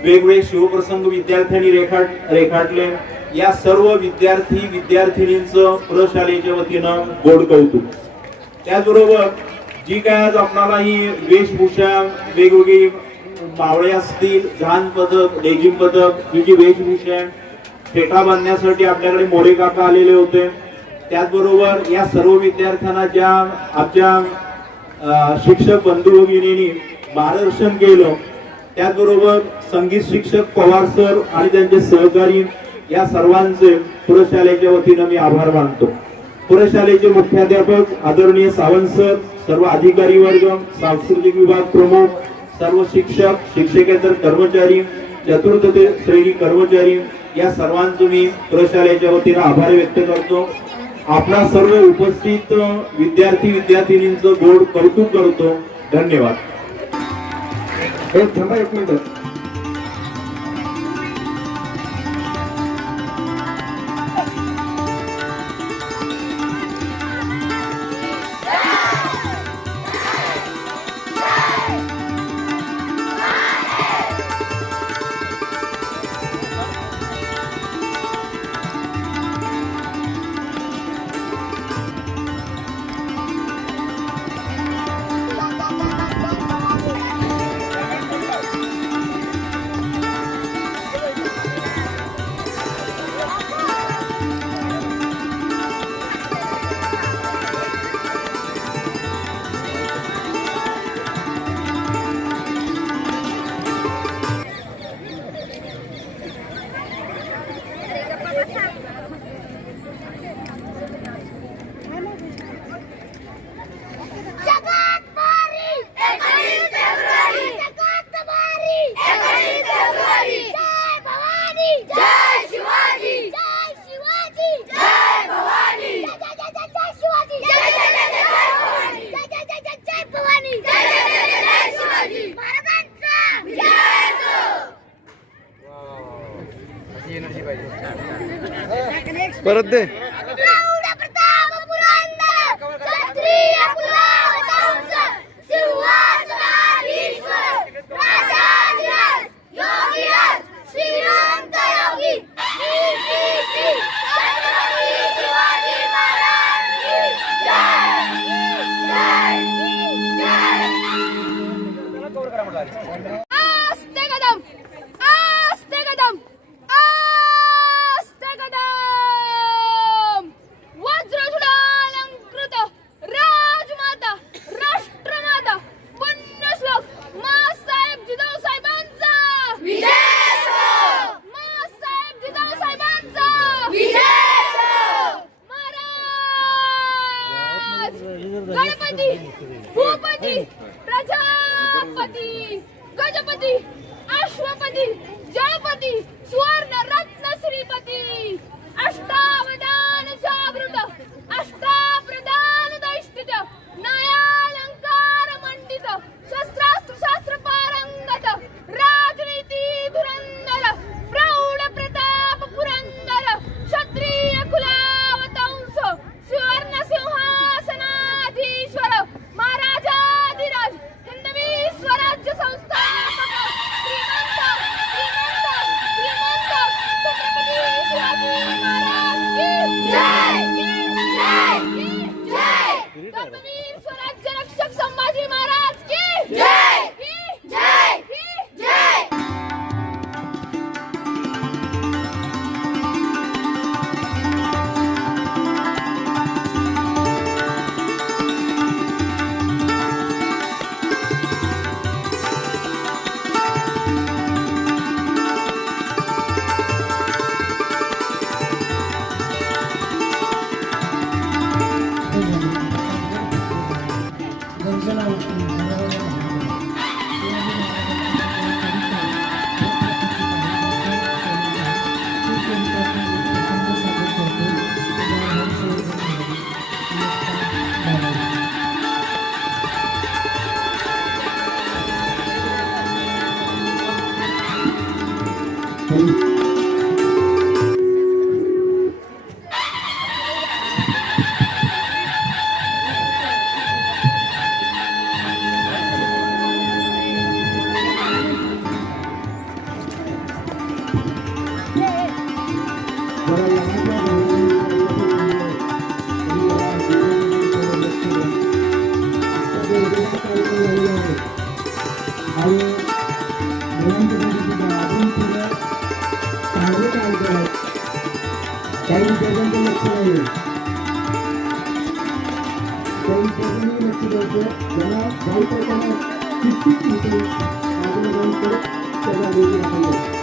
वेगवेगळे शिवप्रसंग विद्यार्थ्यांनी रेखाटले. या सर्व विद्यार्थिनींचं प्रशालेच्या वतीनं गोड कौतुक. त्याचबरोबर जी काय आज आपणाला ही वेशभूषा, वेगवेगळी मावळे असतील, झांज पथक, लेझिम पथक, ही जी वेशभूषा आहे फेटा बांधण्यासाठी आपल्याकडे मोरे काका आलेले होते. त्याचबरोबर या सर्व विद्यार्थ्यांना ज्या आमच्या शिक्षक बंधू भगिनींनी मार्गदर्शन केलं, त्याचबरोबर संगीत शिक्षक पवार सर आणि त्यांचे सहकारी या सर्वांचे प्रशालेच्या वतीनं मी आभार मानतो. प्रशालेचे मुख्याध्यापक आदरणीय सावंत सर, सर्व अधिकारी वर्ग, सांस्कृतिक विभाग प्रमुख, सर्व शिक्षक, शिक्षकेतर कर्मचारी, चतुर्थ श्रेणी कर्मचारी या सर्वांचं मी प्रशालेच्या वतीनं आभार व्यक्त करतो. आपणा सर्व उपस्थित विद्यार्थिनींचं गोड कौतुक करतो. धन्यवाद. थांबा एक मिनिट. परत दे. गणपती, भूपती, प्रजापती, गजपती, अश्वपती, जयपती, सुवर्ण रत्न श्रीपती, अष्टावधान जागृत, अष्टाप्रधान दैष्टित, न्यायालंकार मंडित, शस्त्रास्त्र शास्त्र पारंगत, राजनीती धुरंधर, प्रौढ प्रताप पुरंदर, क्षत्रिय कुलावतंस, सुवर्ण सिंहासनाधीश्वर, महाराज वीर स्वराज्य रक्षक संभाजी महाराज की जय जय जय। काही विद्यार्थ्यांचं लक्ष नाही काही विद्यार्थ्यांनी लक्ष द्यायचं ज्यांना जाऊ करताना किती होते बाजूला जाऊन परत त्या जागेवरती राखायचं.